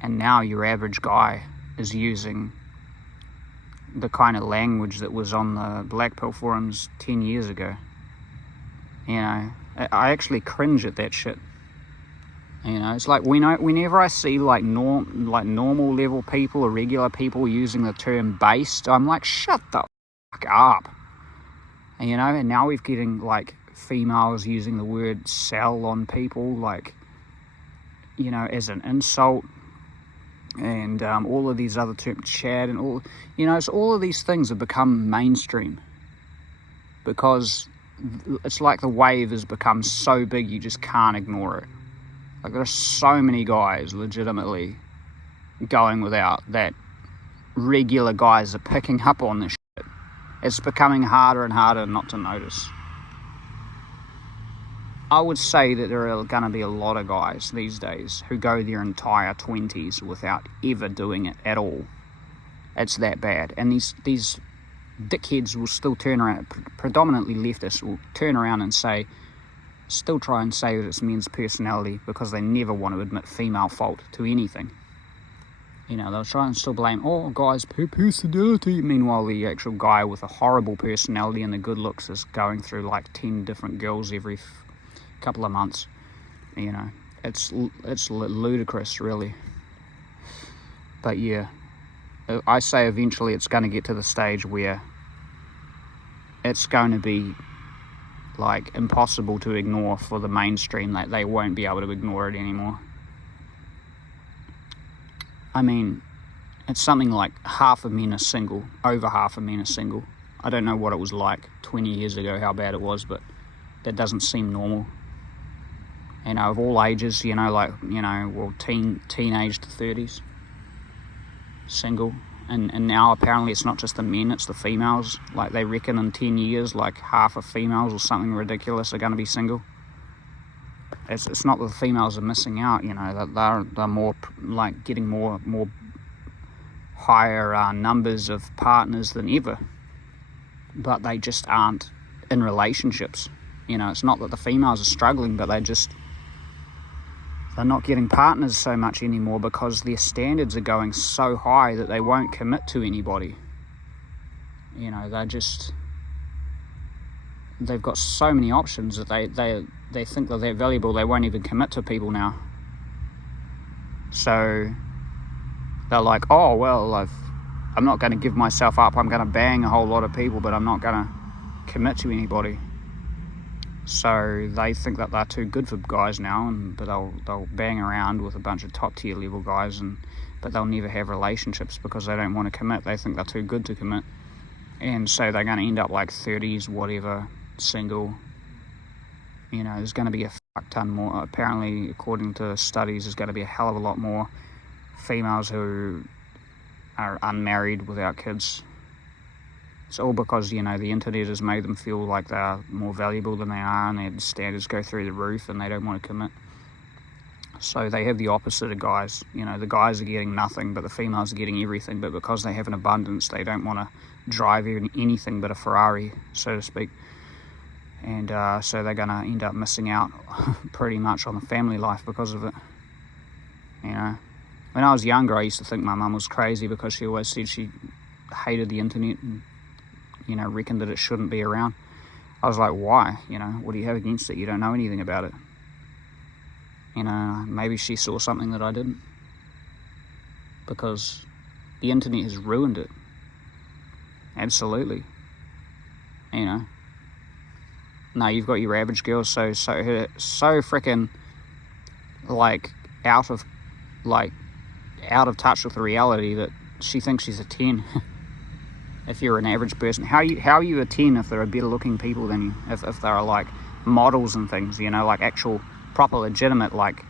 And now your average guy is using the kind of language that was on the Black Pill forums 10 years ago. You know, I actually cringe at that shit. You know, it's like whenever I see like normal level people or regular people using the term based, I'm like, shut the fuck up. And, you know, and now we're getting like females using the word sell on people, like, you know, as an insult. And all of these other terms, Chad and all, you know, so all of these things have become mainstream because it's like the wave has become so big you just can't ignore it. Like, there are so many guys legitimately going without that regular guys are picking up on this shit. It's becoming harder and harder not to notice. I would say that there are going to be a lot of guys these days who go their entire 20s without ever doing it at all. It's that bad. And these dickheads will still turn around, predominantly leftists, will turn around and still try and say that it's men's personality because they never want to admit female fault to anything. You know, they'll try and still blame, oh, guys, personality. Meanwhile, the actual guy with a horrible personality and the good looks is going through like 10 different girls every couple of months. You know, it's ludicrous, really. But yeah, I say eventually it's going to get to the stage where it's going to be like impossible to ignore for the mainstream. Like, they won't be able to ignore it anymore. I mean, it's something like half of men are single, over half of men are single. I don't know what it was like 20 years ago, how bad it was, but that doesn't seem normal. You know, of all ages, you know, like, you know, well, teenage to 30s, single. And now apparently it's not just the men, it's the females. Like, they reckon in 10 years, like half of females or something ridiculous are going to be single. It's not that the females are missing out, you know, that they're more, like, getting more higher numbers of partners than ever. But they just aren't in relationships. You know, it's not that the females are struggling, but they're not getting partners so much anymore because their standards are going so high that they won't commit to anybody. You know, they've got so many options that they think that they're valuable. They won't even commit to people now. So they're like, oh, well, I'm not going to give myself up. I'm going to bang a whole lot of people, but I'm not going to commit to anybody. So they think that they're too good for guys now, but they'll bang around with a bunch of top tier level guys, but they'll never have relationships because they don't want to commit. They think they're too good to commit, and so they're going to end up like 30s, whatever, single. You know, there's going to be a fuck ton more. Apparently, according to studies, there's going to be a hell of a lot more females who are unmarried without kids. It's all because, you know, the internet has made them feel like they're more valuable than they are, and their standards go through the roof and they don't want to commit. So they have the opposite of guys. You know, the guys are getting nothing, but the females are getting everything. But because they have an abundance, they don't want to drive anything but a Ferrari, so to speak. And so they're going to end up missing out pretty much on the family life because of it. You know, when I was younger, I used to think my mum was crazy because she always said she hated the internet and, you know, reckoned that it shouldn't be around. I was like, why? You know, what do you have against it? You don't know anything about it. You know, maybe she saw something that I didn't. Because the internet has ruined it. Absolutely. You know. No, you've got your average girl so freaking like out of touch with the reality that she thinks she's a 10. If you're an average person, how are you a 10 if there are better looking people than you? If there are like models and things, you know, like actual proper legitimate, like,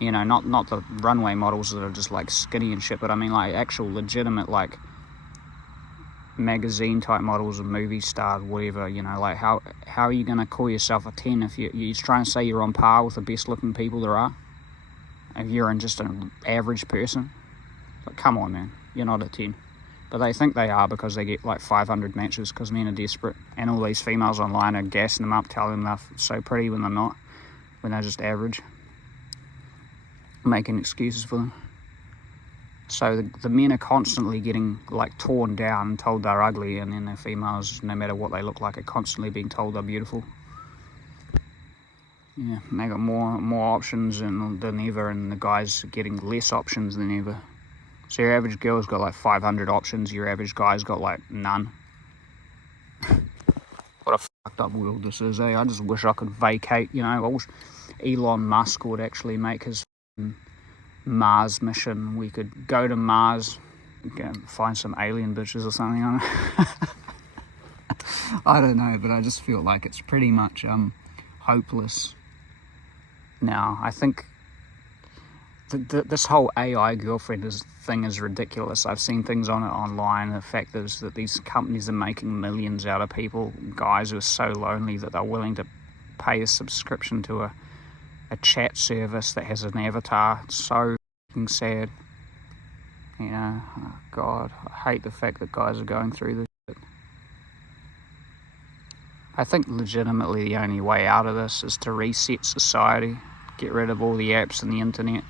you know, not the runway models that are just like skinny and shit, but I mean like actual legitimate like magazine type models of movie stars, whatever, you know, like how are you going to call yourself a 10 if you're trying to say you're on par with the best looking people there are? If you're just an average person, like, come on, man, you're not a 10. But they think they are because they get like 500 matches because men are desperate, and all these females online are gassing them up, telling them they're so pretty when they're not, when they're just average, making excuses for them. So the men are constantly getting like torn down and told they're ugly, and then the females, no matter what they look like, are constantly being told they're beautiful. Yeah, they got more options than ever, and the guys are getting less options than ever. So your average girl's got like 500 options, your average guy's got like none. What a fucked up world this is, eh? I just wish I could vacate, you know. I wish Elon Musk would actually make his Mars mission. We could go to Mars, go find some alien bitches or something. I don't know, but I just feel like it's pretty much hopeless now. I think this whole AI girlfriend thing is ridiculous. I've seen things on it online. The fact is that these companies are making millions out of people, guys who are so lonely that they're willing to pay a subscription to a chat service that has an avatar. It's so fucking sad. You know, oh God, I hate the fact that guys are going through this shit. I think legitimately the only way out of this is to reset society, get rid of all the apps and the internet,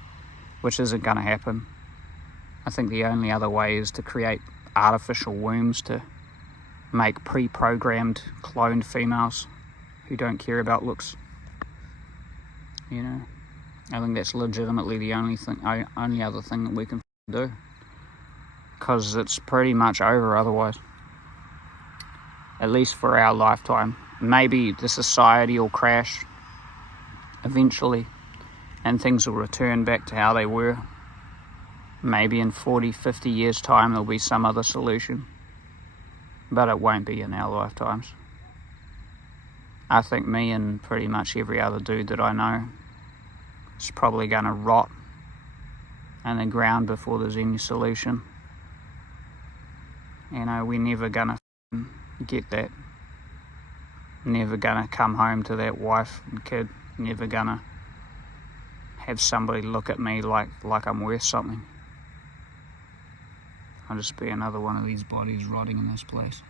which isn't going to happen. I think the only other way is to create artificial wombs to make pre-programmed cloned females who don't care about looks. You know, I think that's legitimately the only other thing that we can do, because it's pretty much over otherwise, at least for our lifetime. Maybe the society will crash eventually and things will return back to how they were. Maybe in 40, 50 years time there'll be some other solution, but it won't be in our lifetimes. I think me and pretty much every other dude that I know is probably going to rot in the ground before there's any solution. You know, we're never going to get that. Never going to come home to that wife and kid. Never going to have somebody look at me like I'm worth something. I'll just be another one of these bodies rotting in this place,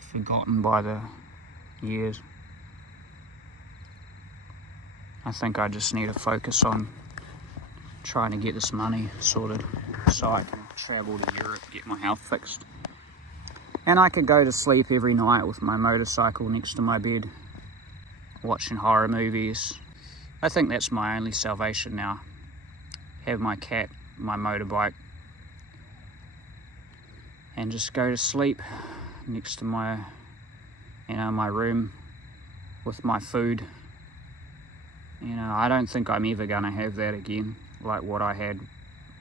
forgotten by the years. I think I just need to focus on trying to get this money sorted so I can travel to Europe, get my health fixed, And I could go to sleep every night with my motorcycle next to my bed, watching horror movies. I think that's my only salvation now. Have my cat, my motorbike, and just go to sleep next to my, my room with my food. I don't think I'm ever gonna have that again, like what I had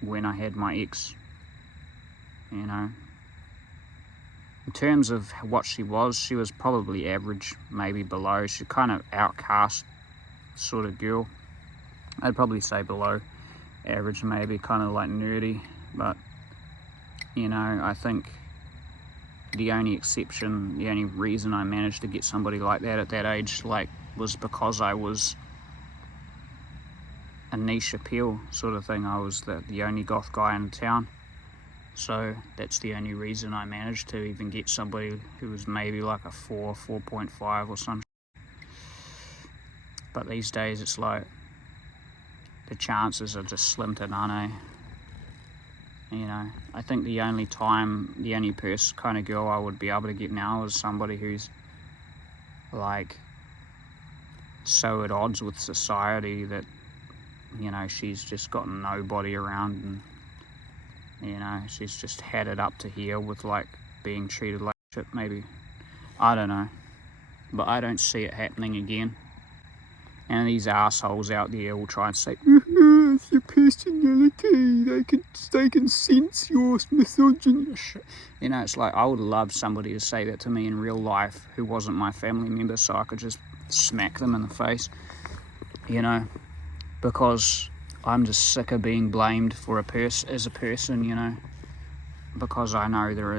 when I had my ex. In terms of what she was probably average, maybe below. She's kind of outcast sort of girl. I'd probably say below average, maybe kind of like nerdy. But, I think the only reason I managed to get somebody like that at that age, was because I was a niche appeal sort of thing. I was the only goth guy in town. So that's the only reason I managed to even get somebody who was maybe like a 4.5 or something. But these days it's like the chances are just slim to none, I think the only person kind of girl I would be able to get now is somebody who's like so at odds with society that, she's just got nobody around, and she's just had it up to here with like being treated like shit, maybe. I don't know. But I don't see it happening again. And these assholes out there will try and say, it's your personality, they can sense your misogyny. It's like, I would love somebody to say that to me in real life who wasn't my family member, so I could just smack them in the face, because I'm just sick of being blamed for as a person, because I know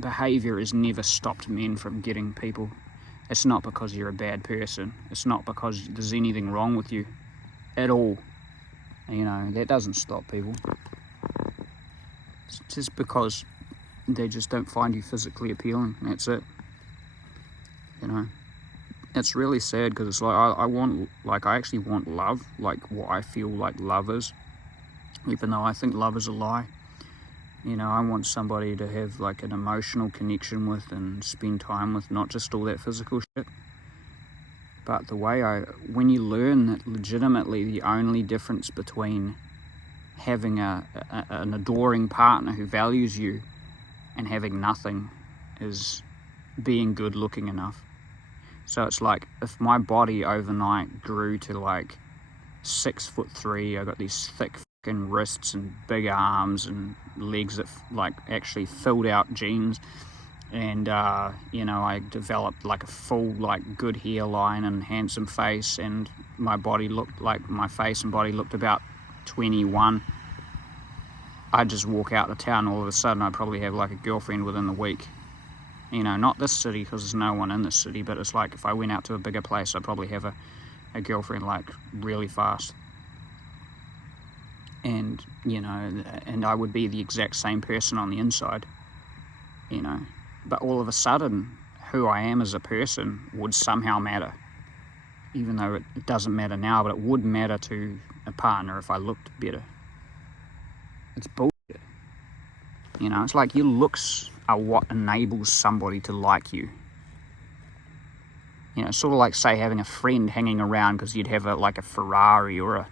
behaviour has never stopped men from getting people. It's not because you're a bad person. It's not because there's anything wrong with you at all. That doesn't stop people. It's just because they just don't find you physically appealing. That's it. It's really sad, because it's like I actually want love, like what I feel like love is, even though I think love is a lie. I want somebody to have like an emotional connection with and spend time with, not just all that physical shit. But when you learn that legitimately the only difference between having an adoring partner who values you and having nothing is being good looking enough. So it's like, if my body overnight grew to like 6'3", I got these thick fucking wrists and big arms and legs that like actually filled out jeans, and I developed like a full like good hairline and handsome face, and my face and body looked about 21. I'd just walk out of town, all of a sudden I'd probably have like a girlfriend within the week. Not this city, because there's no one in this city, but it's like if I went out to a bigger place, I'd probably have a girlfriend like really fast. And, and I would be the exact same person on the inside, But all of a sudden, who I am as a person would somehow matter. Even though it doesn't matter now, but it would matter to a partner if I looked better. It's bullshit. It's like your looks are what enables somebody to like you. Sort of like, say, having a friend hanging around because you'd have a Ferrari or a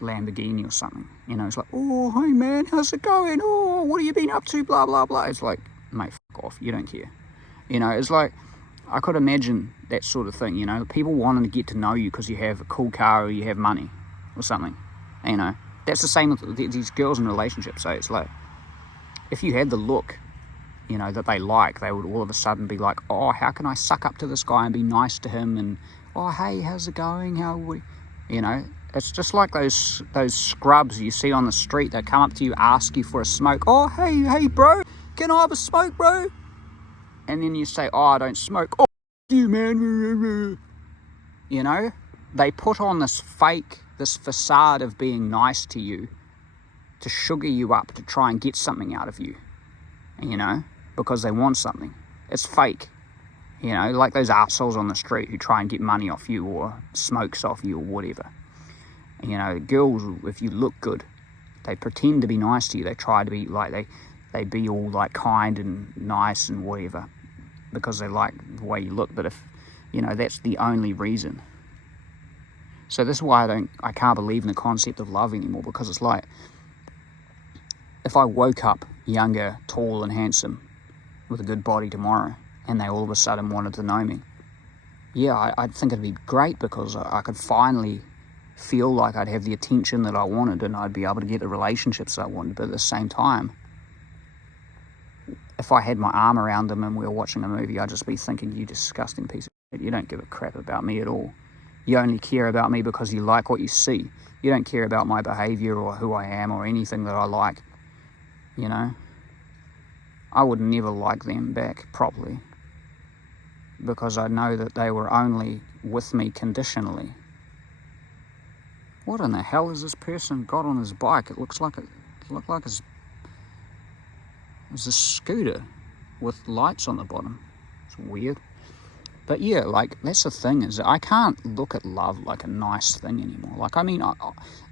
Lamborghini or something. It's like, oh, hey man, how's it going? Oh, what have you been up to? Blah, blah, blah. It's like, mate, fuck off. You don't care. It's like, I could imagine that sort of thing, people wanting to get to know you because you have a cool car or you have money or something. That's the same with these girls in relationships. So it's like, if you had the look, that they like, they would all of a sudden be like, oh, how can I suck up to this guy and be nice to him? And, oh, hey, how's it going? It's just like those scrubs you see on the street. They come up to you, ask you for a smoke. Oh, hey, bro, can I have a smoke, bro? And then you say, oh, I don't smoke. Oh, you, man. They put on this facade of being nice to you to sugar you up, to try and get something out of you, because they want something. It's fake, like those assholes on the street who try and get money off you or smokes off you or whatever. Girls, if you look good, they pretend to be nice to you. They try to be like, they be all like kind and nice and whatever because they like the way you look. But if, that's the only reason. So this is why I can't believe in the concept of love anymore, because it's like, if I woke up younger, tall and handsome with a good body tomorrow and they all of a sudden wanted to know me, yeah, I'd think it'd be great, because I could finally feel like I'd have the attention that I wanted and I'd be able to get the relationships I wanted. But at the same time, if I had my arm around them and we were watching a movie, I'd just be thinking, you disgusting piece of shit, you don't give a crap about me at all. You only care about me because you like what you see. You don't care about my behavior or who I am or anything that I like. I would never like them back properly, because I know that they were only with me conditionally. What in the hell has this person got on his bike? It looked like it's a scooter with lights on the bottom. It's weird. But yeah, like, that's the thing, is that I can't look at love like a nice thing anymore. Like, I mean,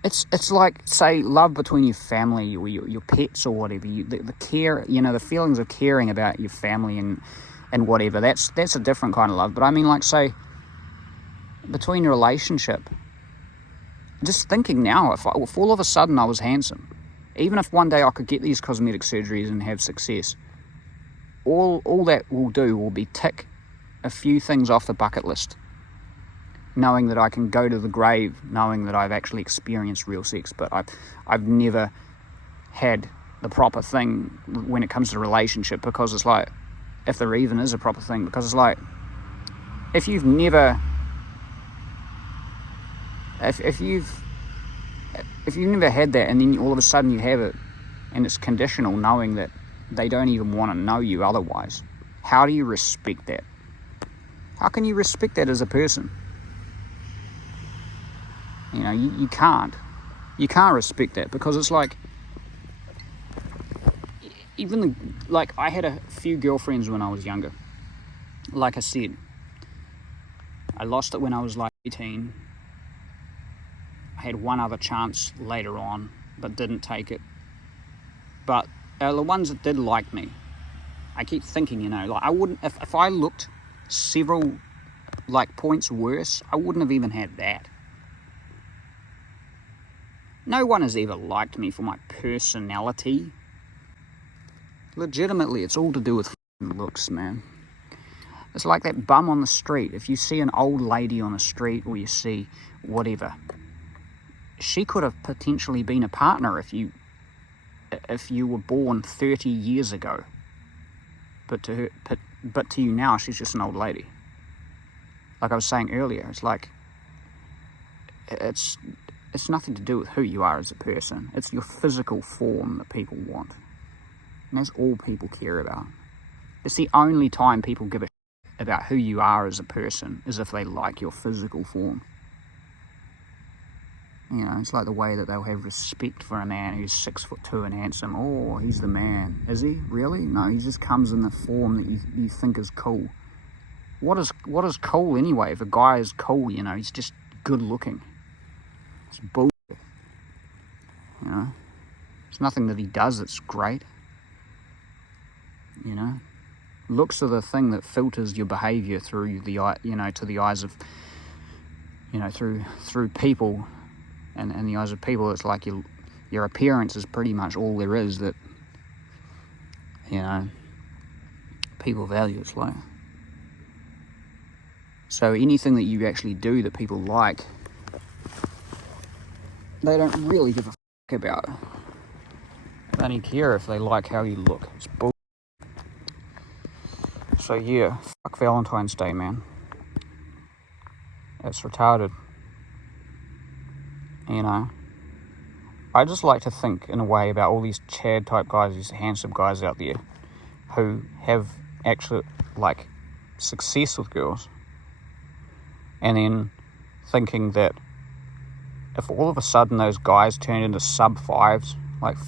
it's like, say, love between your family or your pets or whatever. The care, the feelings of caring about your family and whatever. That's a different kind of love. But I mean, like, say, between your relationship, just thinking now, if all of a sudden I was handsome, even if one day I could get these cosmetic surgeries and have success, all that will do will be tick a few things off the bucket list, knowing that I can go to the grave knowing that I've actually experienced real sex. But I've never had the proper thing when it comes to a relationship, because it's like, if there even is a proper thing, because it's like, if you've never had that, and then all of a sudden you have it, and it's conditional, knowing that they don't even want to know you otherwise, how do you respect that? How can you respect that as a person? You can't. You can't respect that, because it's like, I had a few girlfriends when I was younger. Like I said, I lost it when I was like 18. I had one other chance later on, but didn't take it. But the ones that did like me, I keep thinking, like, I wouldn't, if I looked several points worse, I wouldn't have even had that. No one has ever liked me for my personality. Legitimately, it's all to do with looks, man. It's like that bum on the street. If you see an old lady on the street, or you see whatever, she could have potentially been a partner if you were born 30 years ago. But to you now, she's just an old lady. Like I was saying earlier, it's like, it's nothing to do with who you are as a person. It's your physical form that people want. And that's all people care about. It's the only time people give a shit about who you are as a person, is if they like your physical form. It's like the way that they'll have respect for a man who's 6'2" and handsome. Oh, he's the man. Is he? Really? No, he just comes in the form that you think is cool. What is cool anyway? If a guy is cool, he's just good looking. It's bullshit. It's nothing that he does that's great. Looks are the thing that filters your behavior through the eye, to the eyes of, through people. And in the eyes of people, it's like your appearance is pretty much all there is that, people value. It's like, so anything that you actually do that people like, they don't really give a fuck about. They don't care if they like how you look. It's bull. So yeah, fuck Valentine's Day, man. It's retarded. I just like to think in a way about all these Chad type guys, these handsome guys out there who have actually success with girls, and then thinking that if all of a sudden those guys turned into sub-5s,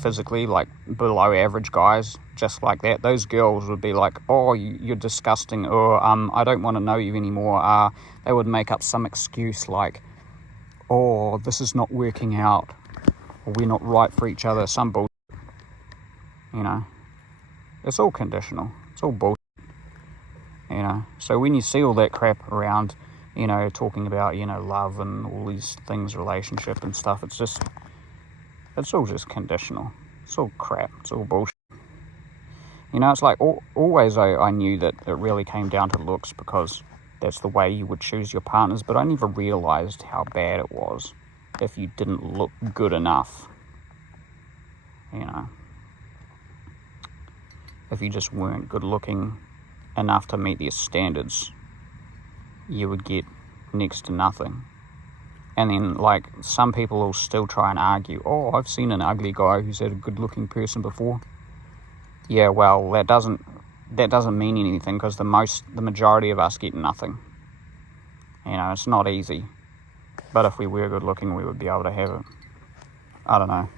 physically, below average guys, just like that, those girls would be like, oh, you're disgusting, or I don't want to know you anymore. They would make up some excuse like, oh, this is not working out, or we're not right for each other, some bullshit, It's all conditional. It's all bullshit, you know. So when you see all that crap around, you know, talking about, you know, love and all these things, relationship and stuff, it's all just conditional. It's all crap. It's all bullshit. You know, it's like always I knew that it really came down to looks because that's the way you would choose your partners, but I never realised how bad it was if you didn't look good enough. You know, if you just weren't good looking enough to meet their standards, you would get next to nothing. And then, like, some people will still try and argue, oh, I've seen an ugly guy who's had a good looking person before. Yeah, well, that doesn't mean anything because the majority of us get nothing. You know, it's not easy. But if we were good looking, we would be able to have it. I don't know.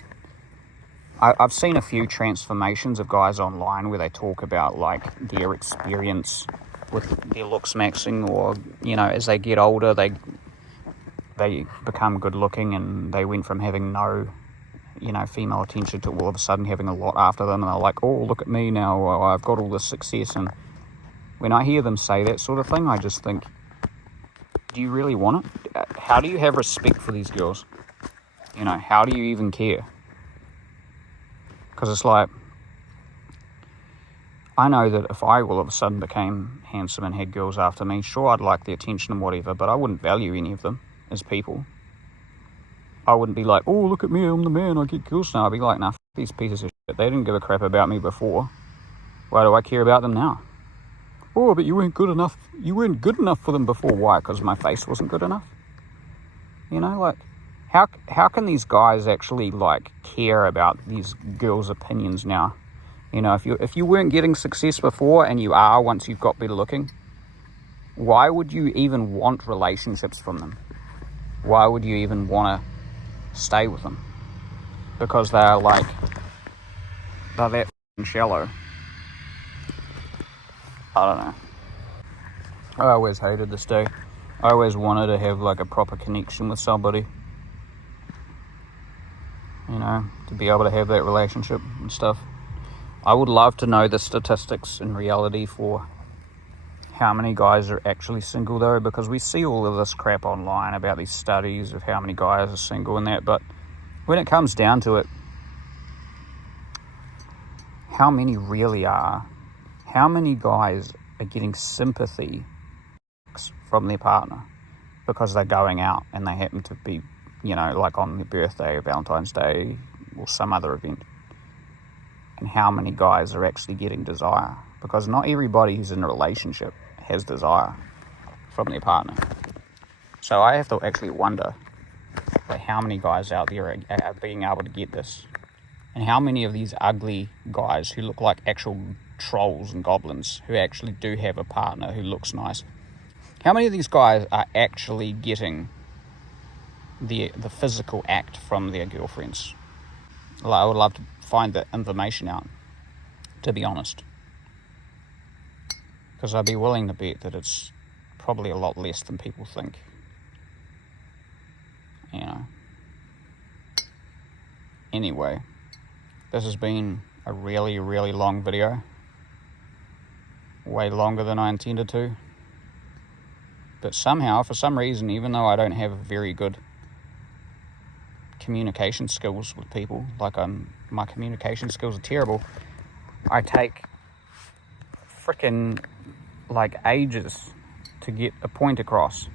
I've seen a few transformations of guys online where they talk about, like, their experience with their looks maxing, or, you know, as they get older, they become good looking and they went from having no, you know, female attention to all of a sudden having a lot after them, and they're like, oh, look at me now, I've got all this success. And when I hear them say that sort of thing, I just think, do you really want it? How do you have respect for these girls? You know, how do you even care? Because it's like, I know that if I all of a sudden became handsome and had girls after me, sure, I'd like the attention and whatever, but I wouldn't value any of them as people. I wouldn't be like, oh, look at me, I'm the man, I get girls now. I'd be like, nah, f these pieces of shit. They didn't give a crap about me before. Why do I care about them now? Oh, but you weren't good enough. You weren't good enough for them before. Why? Because my face wasn't good enough? You know, like, how can these guys actually, like, care about these girls' opinions now? You know, if you weren't getting success before and you are once you've got better looking, why would you even want relationships from them? Why would you even want to stay with them? Because they're that f***ing shallow. I don't know. I always hated this day. I always wanted to have, like, a proper connection with somebody. You know, to be able to have that relationship and stuff. I would love to know the statistics in reality for how many guys are actually single, though, because we see all of this crap online about these studies of how many guys are single and that, but when it comes down to it, how many really are? How many guys are getting sympathy from their partner because they're going out and they happen to be, you know, like on their birthday or Valentine's Day or some other event? And how many guys are actually getting desire? Because not everybody who's in a relationship has desire from their partner. So I have to actually wonder, like, how many guys out there are being able to get this? And how many of these ugly guys who look like actual trolls and goblins, who actually do have a partner who looks nice, how many of these guys are actually getting the physical act from their girlfriends? Well, I would love to find that information out, to be honest. Because I'd be willing to bet that it's probably a lot less than people think. You know. Anyway, this has been a really, really long video. Way longer than I intended to. But somehow, for some reason, even though I don't have very good communication skills with people, like my communication skills are terrible, I take frickin' like ages to get a point across.